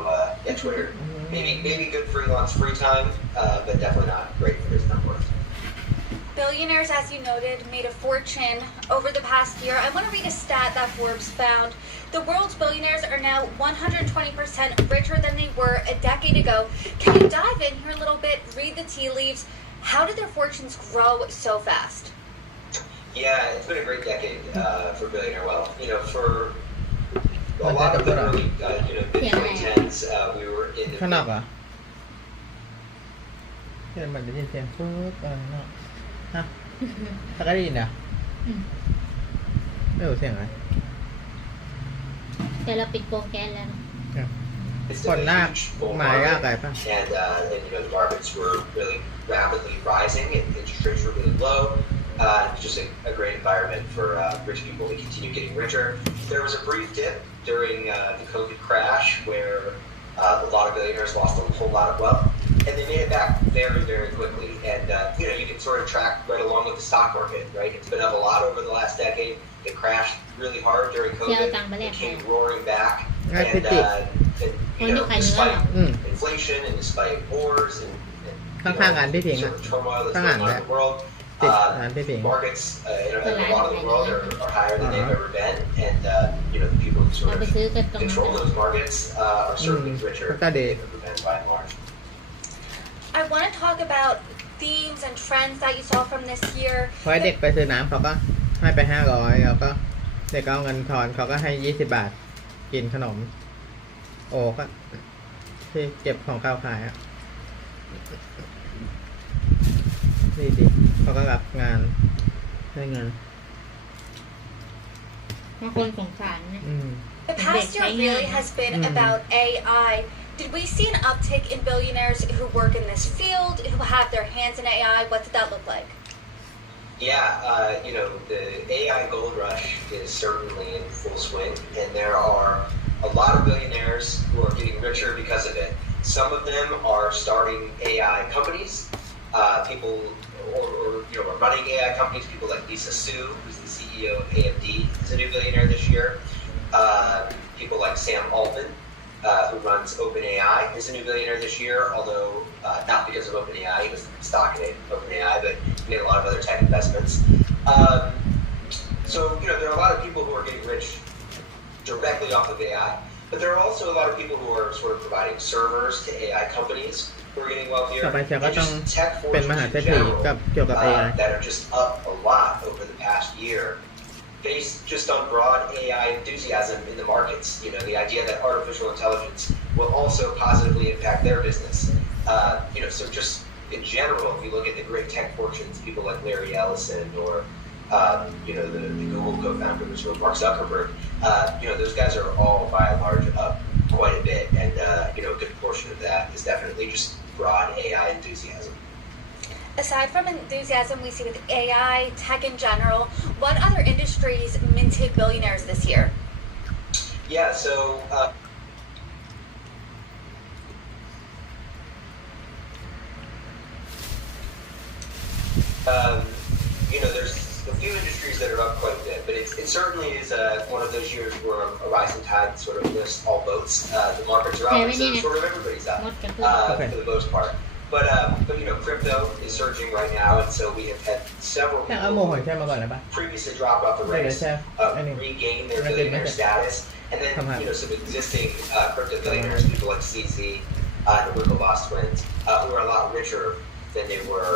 Twitter, maybe good for Elon's free time, but definitely not great for his net worth. Billionaires, as you noted, made a fortune over the past year. I want to read a stat that Forbes found. The world's billionaires are now 120% richer than they were a decade ago. Can you dive in here a little bit, read the tea leaves? How did their fortunes grow so fast? Yeah, it's been a great decade for billionaire wealth. For a lot of the early, mid-2010s, we were in the... ข้างนอกเหรอเดี๋ยวมันได้ยินเสียงปุ๊บอะไรเนาะฮะถ้าก็ได้ยินอ่ะไม่รู้เสียงอะไร แต่เราปิดโปรแกรมแล้ว คนลากไม้ลากอะไรป่ะ And the markets were really rapidly rising and interest rates were really low. Just a great environment for rich people to continue getting richer. There was a brief dip during the COVID crash where a lot of billionaires lost a whole lot of wealth, and they made it back very, very quickly. And you can sort of track right along with the stock market, right? It's been up a lot over the last decade. It crashed really hard during COVID. It came roaring back, and despite inflation and despite wars and sort of turmoil that's going on in the world, markets in a lot of the world are higher than they've ever been, and the people who sort of control those markets are certainly richer than they've ever been by and large. I want to talk about themes and trends that you saw from this year. พอเด็กไปซื้อน้ำเขาก็ให้ไป500แล้วก็เด็กเอาเงินทอนเขาก็ให้20 บาทกินขนมโอ้ก็ที่เก็บของข้าวขายอ่ะดีเขาก็รับงานได้เงิน บางคนสงสารนะ The past year really has been about AI. Did we see an uptick in billionaires who work in this field, who have their hands in AI? What did that look like? Yeah, the AI gold rush is certainly in full swing, and there are a lot of billionaires who are getting richer because of it. Some of them are starting AI companies. People are running AI companies. People like Lisa Su, who's the CEO of AMD, is a new billionaire this year. People like Sam Altman, who runs OpenAI, is a new billionaire this year, although not because of OpenAI. He was stock in OpenAI, but he made a lot of other tech investments. So, there are a lot of people who are getting rich directly off of AI, but there are also a lot of people who are sort of providing servers to AI companies who are getting wealthier. ต่อไปจะก็ต้อง Tech เป็น fortunes มหา in เศรษฐี general กับเกี่ยวกับ AI that are just up a lot over the past year, based just on broad AI enthusiasm in the markets. The idea that artificial intelligence will also positively impact their business. So just in general, if you look at the great tech fortunes, people like Larry Ellison or the Google co-founders or Mark Zuckerberg, those guys are all by and large up quite a bit, and a good portion of that is definitely just broad AI enthusiasm. Aside from enthusiasm we see with AI, tech in general, what other industries minted billionaires this year? Yeah, so there's a few industries that are up quite a bit, but it certainly is one of those years where a rising tide sort of lifts all boats. The markets are up, so sort of everybody's up for the most part. But you know, crypto is surging right now, and so we have had several แค่เอาหมูหอยแช่มาก่อนนะปะ previously dropped off the ranks regain their billionaire status, and then you know some existing crypto billionaires, people like CZ and the Winklevoss twins, who are a lot richer than they were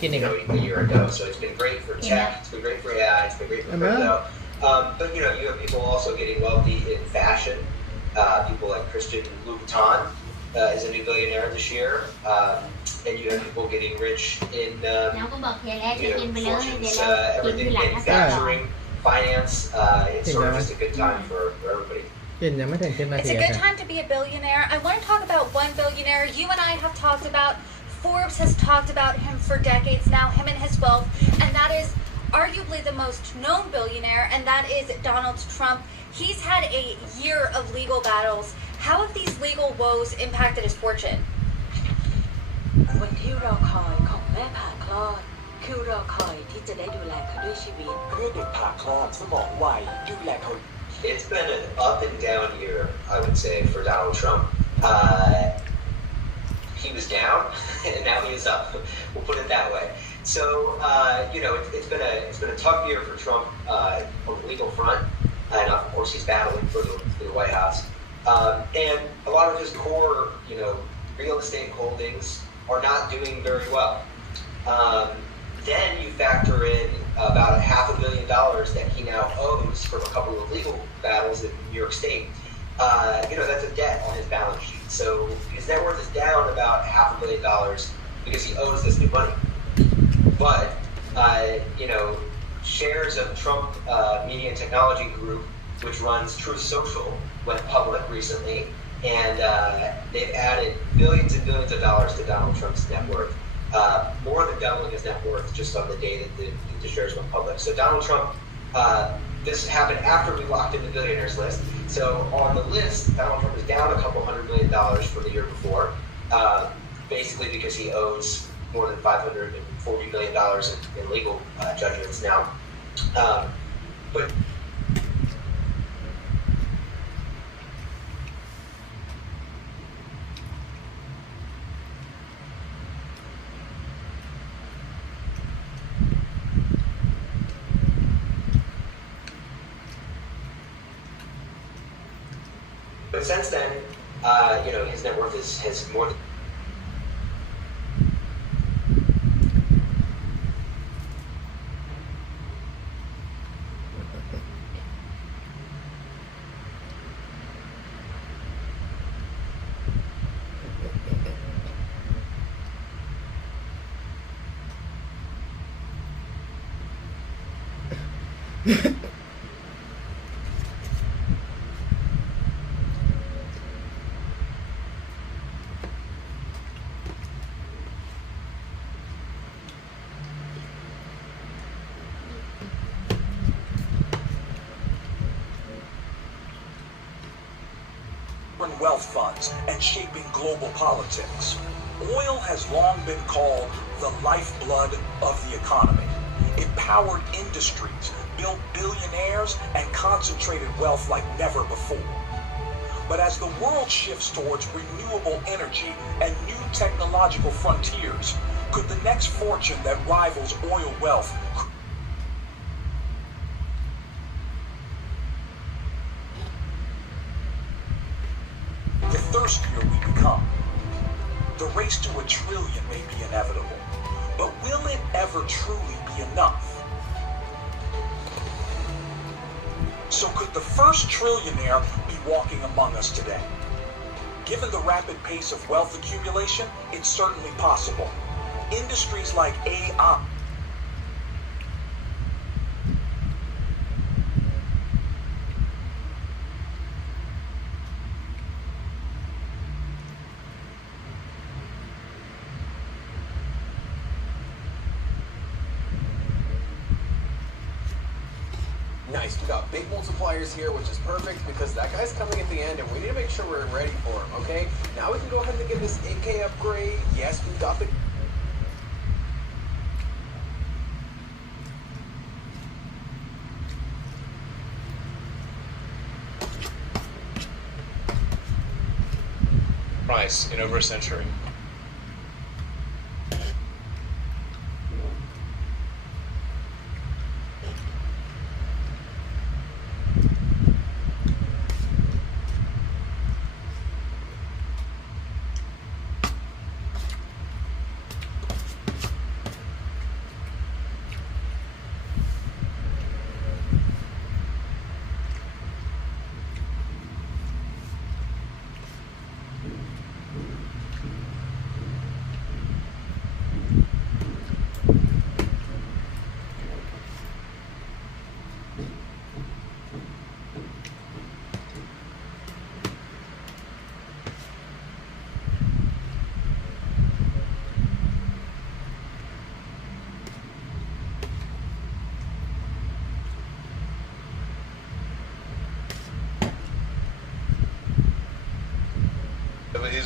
you know, a year ago. So it's been great for tech, it's been great for AI, it's been great for crypto. But you know, you have people also getting wealthy in fashion. People like Christian Louboutin is a new billionaire this year, and you have people getting rich in you know, fortunes, everything, manufacturing, finance. It's sort of just a good time for everybody. It's a good time to be a billionaire. I want to talk about one billionaire you and I have talked about. Forbes has talked about him for decades now, him and his wealth, and that is arguably the most known billionaire, and that is Donald Trump. He's had a year of legal battles. How have these legal woes impacted his fortune? วันที่รอคอยของแม่ผ่าคลอดคือรอคอยที่จะได้ดูแลเขาด้วยชีวิตเพื่อเด็กผ่าคลอดสมองไวดูแลเขา It's been an up and down year, I would say, for Donald Trump. He was down, and now he is up. We'll put it that way. So, you know, it's been a tough year for Trump on the legal front, and of course he's battling for the White House. And a lot of his core, you know, real estate holdings are not doing very well. Then you factor in about $500 million that he now owes from a couple of legal battles in New York State. You know, that's a debt on his balance sheet. So his net worth is down about $500 million because he owes this new money. But, you know, shares of Trump Media and Technology Group, which runs Truth Social, went public recently, and they've added billions and billions of dollars to Donald Trump's net worth, more than doubling his net worth just on the day that the shares went public. So Donald Trump, this happened after we locked in the billionaires list. So on the list, Donald Trump is down a couple $100 million from the year before, basically because he owes more than $540 million in legal judgments now. But since then, you know, his net worth has more than wealth funds and shaping global politics. Oil has long been called the lifeblood of the economy. It powered industries, built billionaires, and concentrated wealth like never before. But as the world shifts towards renewable energy and new technological frontiers, could the next fortune that rivals oil wealth the thirstier we become? The race to $1 trillion may be inevitable, but will it ever truly be enough? So could the first trillionaire be walking among us today? Given the rapid pace of wealth accumulation, it's certainly possible. Industries like AI, Nice, we got big multipliers here, which is perfect because that guy's coming at the end and we need to make sure we're ready for him, okay? Now we can go ahead and get this AK upgrade. Yes, we've got the... Price in over a century.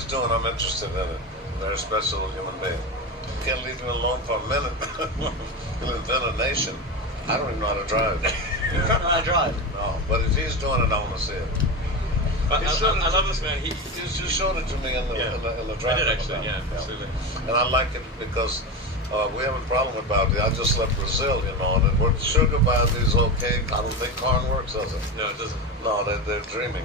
doing, I'm interested in it. They're a special human being. Can't leave him alone for a minute. He'll invent a nation. I don't even know how to drive. You don't know how to drive? No, but if he's doing it, I want to see it. I love this man. He just showed it to me in the drive. I did actually, yeah, absolutely. And I like it because we have a problem about it. I just left Brazil, you know, and with sugar biology is okay. I don't think corn works, does it? No, it doesn't. No, they're dreaming.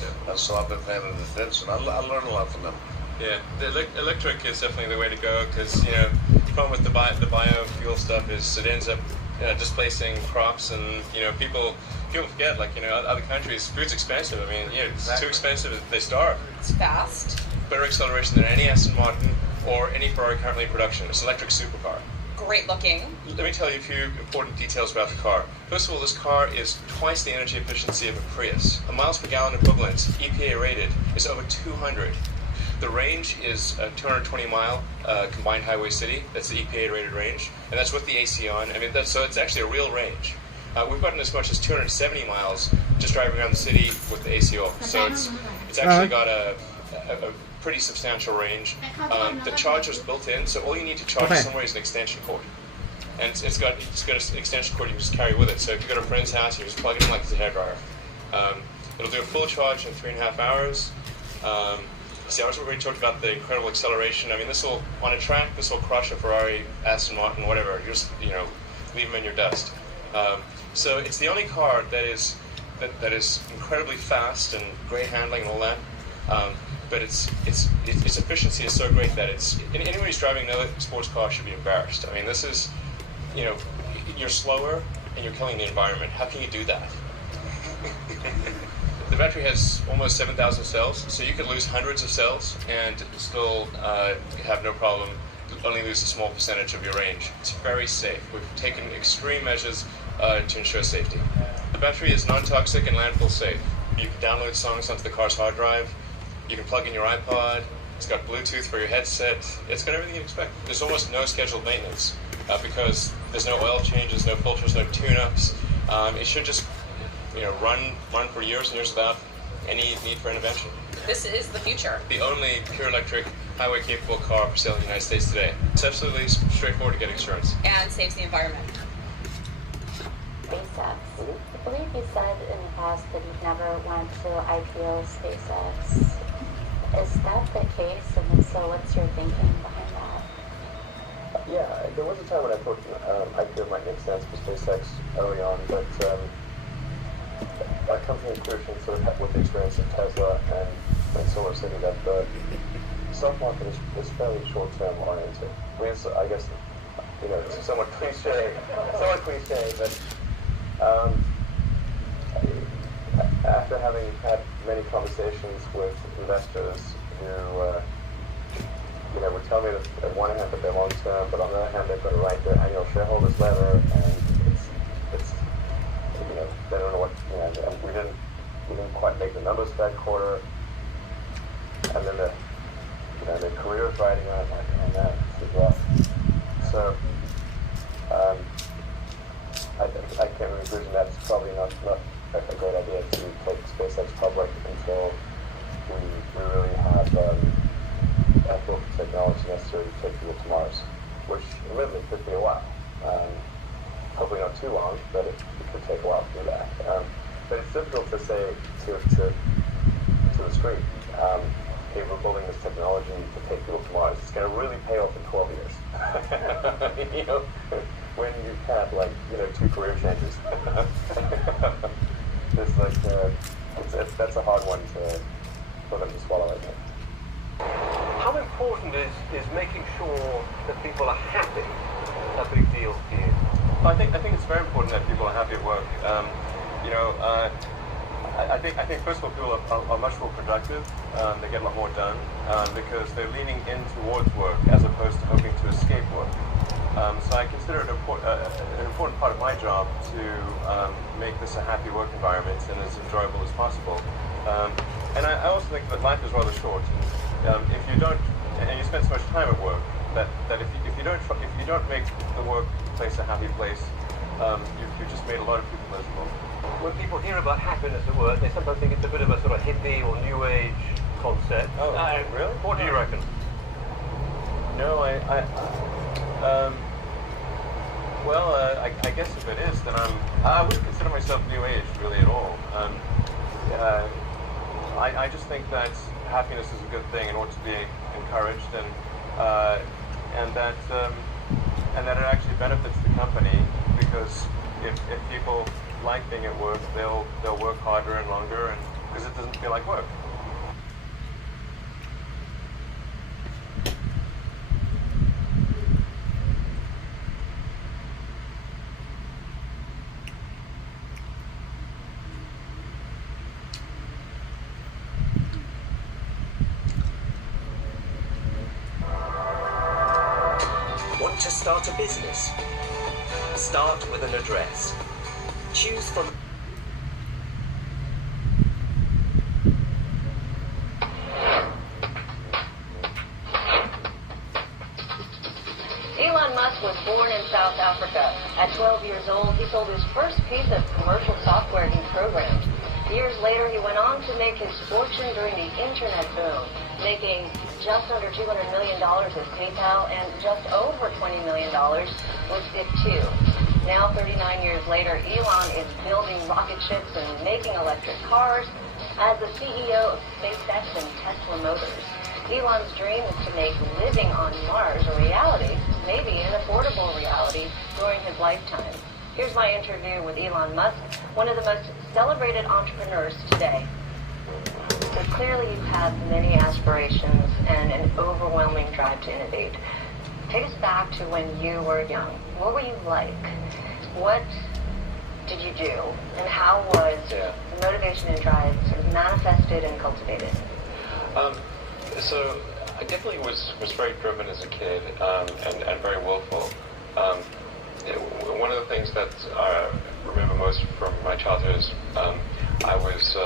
Yeah. And so I've been paying attention. I learned a lot from them. Yeah, the electric is definitely the way to go because, you know, the problem with the biofuel stuff is it ends up displacing crops, and, you know, people forget, like, you know, other countries, food's expensive. I mean, you know, it's too expensive, they starve. It's fast. Better acceleration than any Aston Martin or any Ferrari currently in production. It's an electric supercar. Great looking. Let me tell you a few important details about the car. First of all, this car is twice the energy efficiency of a Prius. A miles per gallon equivalent, EPA rated, is over 200. The range is a 220-mile combined highway city. That's the EPA rated range, and that's with the AC on. I mean, so it's actually a real range. We've gotten as much as 270 miles just driving around the city with the AC off. So it's actually got a pretty substantial range. The charger's built in, so all you need to charge it somewhere is an extension cord. And it's got an extension cord you can just carry with it. So if you go to a friend's house, you just plug it in like it's a hairdryer. It'll do a full charge in 3.5 hours. See, I was already talked about the incredible acceleration. I mean, on a track, this will crush a Ferrari, Aston Martin, whatever. Just, you know, leave them in your dust. So it's the only car that is incredibly fast and great handling and all that. But its efficiency is so great that anyone who's driving another sports car should be embarrassed. I mean, this is, you know, you're slower and you're killing the environment. How can you do that? The battery has almost 7,000 cells, so you could lose hundreds of cells and still have no problem, only lose a small percentage of your range. It's very safe. We've taken extreme measures to ensure safety. The battery is non-toxic and landfill safe. You can download songs onto the car's hard drive. You can plug in your iPod. It's got Bluetooth for your headset. It's got everything you'd expect. There's almost no scheduled maintenance because there's no oil changes, no filters, no tune-ups. It should just, you know, run for years and years without any need for intervention. This is the future. The only pure electric highway-capable car for sale in the United States today. It's absolutely straightforward to get insurance. And saves the environment. SpaceX. I believe you said in the past that you've never went to IPO SpaceX. Is that the case? And if so, what's your thinking behind that? Yeah, there was a time when I thought IPO might make sense for SpaceX early on, but I come from a conclusion sort of with the experience of Tesla and Solar City that the stock market is fairly short-term oriented. I mean, I guess, you know, it's somewhat cliche, but after having had many conversations with investors who, you know, would tell me that on one hand that they're long-term, but on the other hand they've got to write their annual shareholders letter, and it's you know, they don't know what, you know, and we didn't quite make the numbers for that quarter, and then their careers writing on it, like, oh man, this is rough. So I came to the conclusion that it's probably not a great idea to take SpaceX public until we really have ethical technology necessary to take people to Mars, which admittedly could be a while. Hopefully not too long, but it could take a while to do that. But it's difficult to say to the street, hey, we're building this technology to take people to Mars. It's going to really pay off in 12 years. You know, when you've had, like, you know, 2 career changes. It's like, that's a hard one for them to swallow, I think. How important is making sure that people are happy a big deal to you? I think it's very important that people are happy at work. You know, I think first of all, people are much more productive. They get a lot more done because they're leaning in towards work as opposed to hoping to escape work. So I consider it an important part of my job to make this a happy work environment and as enjoyable as possible. And I also think that life is rather short. And if you don't, and you spend so much time at work, that if you don't make the workplace a happy place, you've just made a lot of people miserable. When people hear about happiness at work, they sometimes think it's a bit of a sort of hippie or new age concept. Oh, really? What do you reckon? No, I guess if it is, then I wouldn't consider myself New Age really at all. I just think that happiness is a good thing and ought to be encouraged, and that it actually benefits the company, because if people like being at work, they'll work harder and longer, and because it doesn't feel like work. Want to start a business? Start with an address. Choose from... Elon Musk was born in South Africa. At 12 years old, he sold his first piece of commercial software he programmed. Years later, he went on to make his fortune during the internet boom, making just under $200 million with PayPal and just over $20 million with Zip2. Now, 39 years later, Elon is building rocket ships and making electric cars as the CEO of SpaceX and Tesla Motors. Elon's dream is to make living on Mars a reality, maybe an affordable reality, during his lifetime. Here's my interview with Elon Musk, one of the most celebrated entrepreneurs today. So clearly you have many aspirations and an overwhelming drive to innovate. Take us back to when you were young. What were you like? What did you do? And how was the motivation and drive sort of manifested and cultivated? So I definitely was very driven as a kid, and very willful. One of the things that I remember most from my childhood is I was,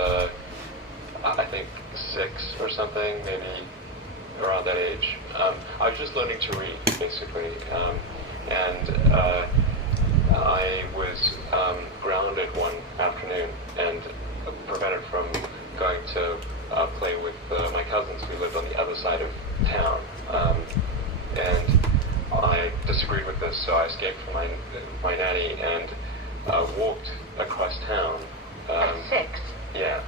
I think, 6 or something, maybe around that age. I was just learning to read, basically, and I was grounded one afternoon and prevented from going to play with my cousins who lived on the other side of town. And I disagreed with this, so I escaped from my nanny and walked across town. At 6? Yeah.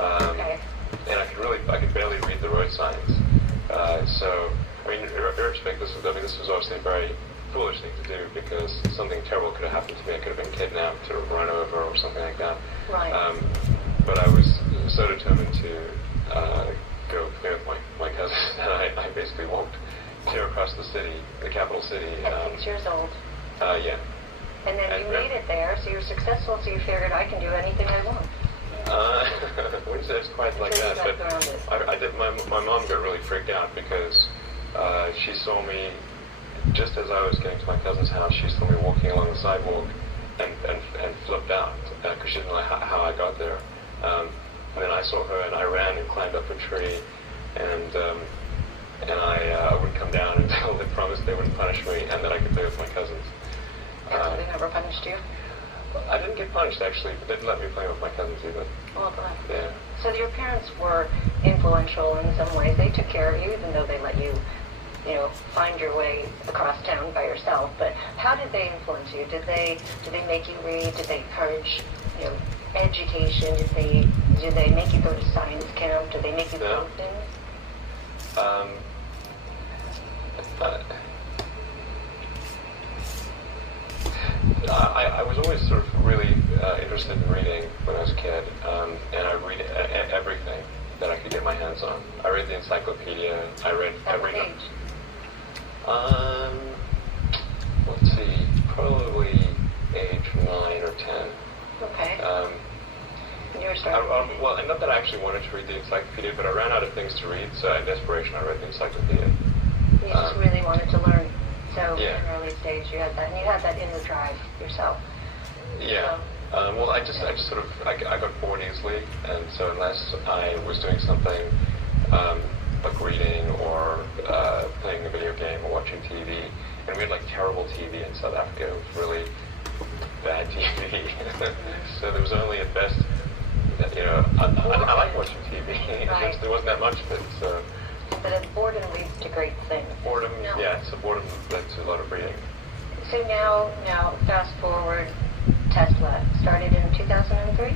Okay. And I could barely read the road signs. So, I mean, irrespective, this was obviously a very foolish thing to do, because something terrible could have happened to me. I could have been kidnapped or run over or something like that. Right. But I was so determined to go play with my cousins, and I basically walked clear across the city, the capital city. At 6 years old? Yeah. And then you made it there, so you're successful, so you figured I can do anything I want. I wouldn't say it's quite like that, but I did. My mom got really freaked out because she saw me just as I was getting to my cousin's house. She saw me walking along the sidewalk and flipped out because she didn't know how I got there. And then I saw her and I ran and climbed up a tree, and I wouldn't come down until they promised they wouldn't punish me and that I could play with my cousins. They never punished you? I didn't get punished, actually, but they didn't let me play with my cousins either. Well, glad. Yeah. So your parents were influential in some ways. They took care of you, even though they let you, find your way across town by yourself. But how did they influence you? Did they make you read? Did they encourage, education? Did they make you go to science camp? Did they make you build things? I was always sort of really interested in reading when I was a kid, and I read everything that I could get my hands on. I read the encyclopedia. I read every. Let's see, probably age 9 or 10. Okay. And you were starting. Well, not that I actually wanted to read the encyclopedia, but I ran out of things to read, so in desperation, I read the encyclopedia. You just really wanted to learn. So Yeah. in an early stage, you had that, and you had that inner drive yourself. Yeah. Well, I just sort of, I got bored easily, and so unless I was doing something like reading or playing a video game or watching TV, and we had like terrible TV in South Africa. It was really bad TV. So there was only at best you know, I like watching TV. Right. There wasn't that much of it, so. But boredom leads to great things. Boredom, yeah, so boredom led to a lot of reading. So now fast forward, Tesla started in 2003?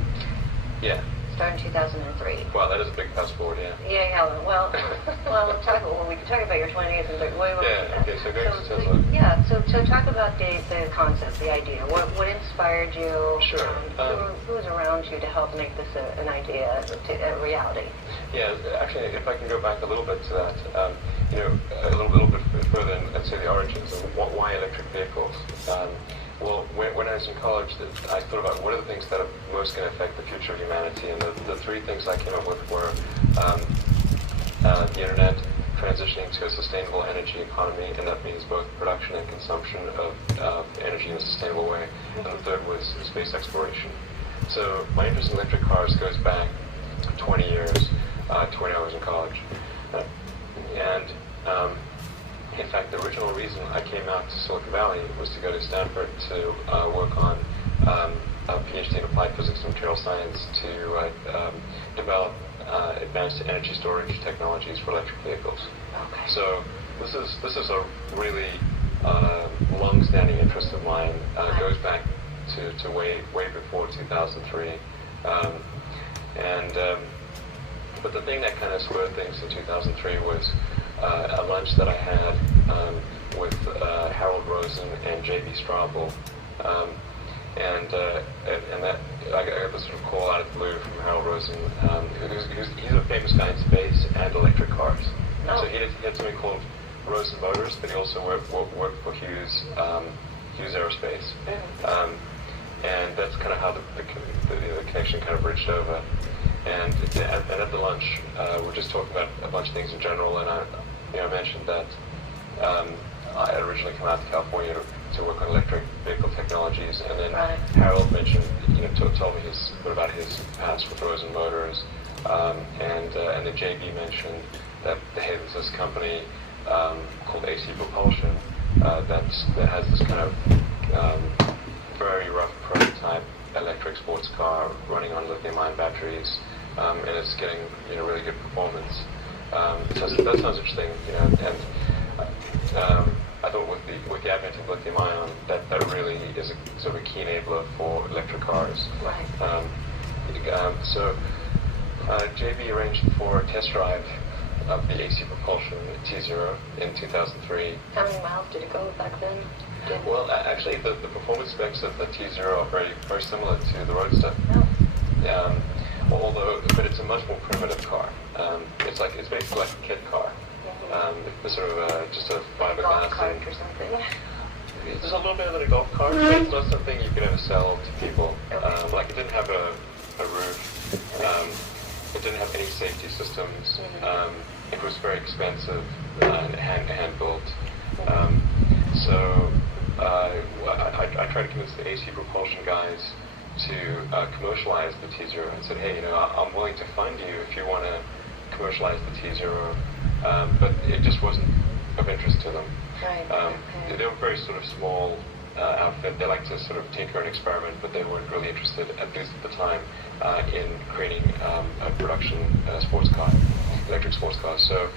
Yeah. Started in 2003. Well, that is a big fast forward, yeah. Yeah, well, we can talk about your 20th and 30th. Yeah, okay, so go to Tesla. Yeah, so talk about the concept, the idea. What inspired you? Sure. Who was around you to help make this an idea, a reality? Yeah, actually, if I can go back a little bit to that, you know, a little bit further and say the origins of why electric vehicles. Well, when I was in college, I thought about what are the things that are most going to affect the future of humanity, and the three things I came up with were the internet, transitioning to a sustainable energy economy, and that means both production and consumption of energy in a sustainable way, and the third was space exploration. So my interest in electric cars goes back 20 years, 20 hours in college, and in fact, the original reason I came out to Silicon Valley was to go to Stanford to work on a PhD in applied physics and material science to develop advanced energy storage technologies for electric vehicles. Okay. So this is a really long-standing interest of mine. Goes back to way before 2003, but the thing that kind of spurred things in 2003 was a lunch that I had with Harold Rosen and J.B. Straubel, and that I got this sort of call out of the blue from Harold Rosen, he's a famous guy in space and electric cars. Oh. So he had something called Rosen Motors, but he also worked for Hughes Aerospace, and that's kind of how the connection kind of bridged over. And at the lunch, we're just talking about a bunch of things in general, and I mentioned that I had originally come out to California to work on electric vehicle technologies, and then Harold mentioned, told me about his past with Rosen Motors, and then JB mentioned that hey, there's this company called AC Propulsion that has this kind of very rough prototype electric sports car running on lithium-ion batteries, and it's getting really good performance. So that sounds interesting, and I thought with the advent of lithium-ion, that really is a sort of a key enabler for electric cars. Right. So JB arranged for a test drive of the AC Propulsion T0 in 2003. How many miles did it go back then? Well, actually, the performance specs of the T0 are very similar to the Roadster. But it's a much more primitive car. It's basically like a kid car. It's sort of just a fiberglass. Golf cart or something. It's a little bit like a golf cart, but it's not something you could ever sell to people. Like it didn't have a roof. It didn't have any safety systems. It was very expensive and hand built. So I tried to convince the AC Propulsion guys to commercialize the T0 and said, hey, I'm willing to fund you if you want to commercialize the T0, but it just wasn't of interest to them. Right. They were very sort of small outfit. They like to sort of tinker and experiment, but they weren't really interested, at least at the time, in creating a production sports car, electric sports car. So,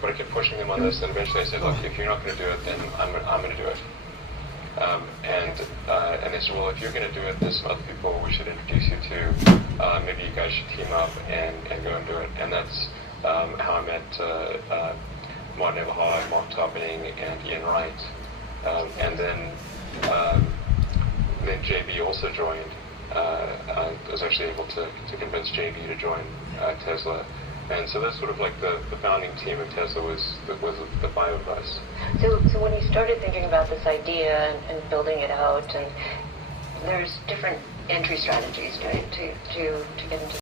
but I kept pushing them on this, and eventually I said, look, if you're not going to do it, then I'm going to do it. And they said, well, if you're going to do it, there's some other people we should introduce you to. Maybe you guys should team up and go and do it. And that's how I met Martin Eberhard, Mark Topping, and Ian Wright. And then JB also joined. I was actually able to convince JB to join Tesla. And so that's sort of like the founding team of Tesla was the five of us. So when you started thinking about this idea and building it out, and there's different entry strategies, right, to get into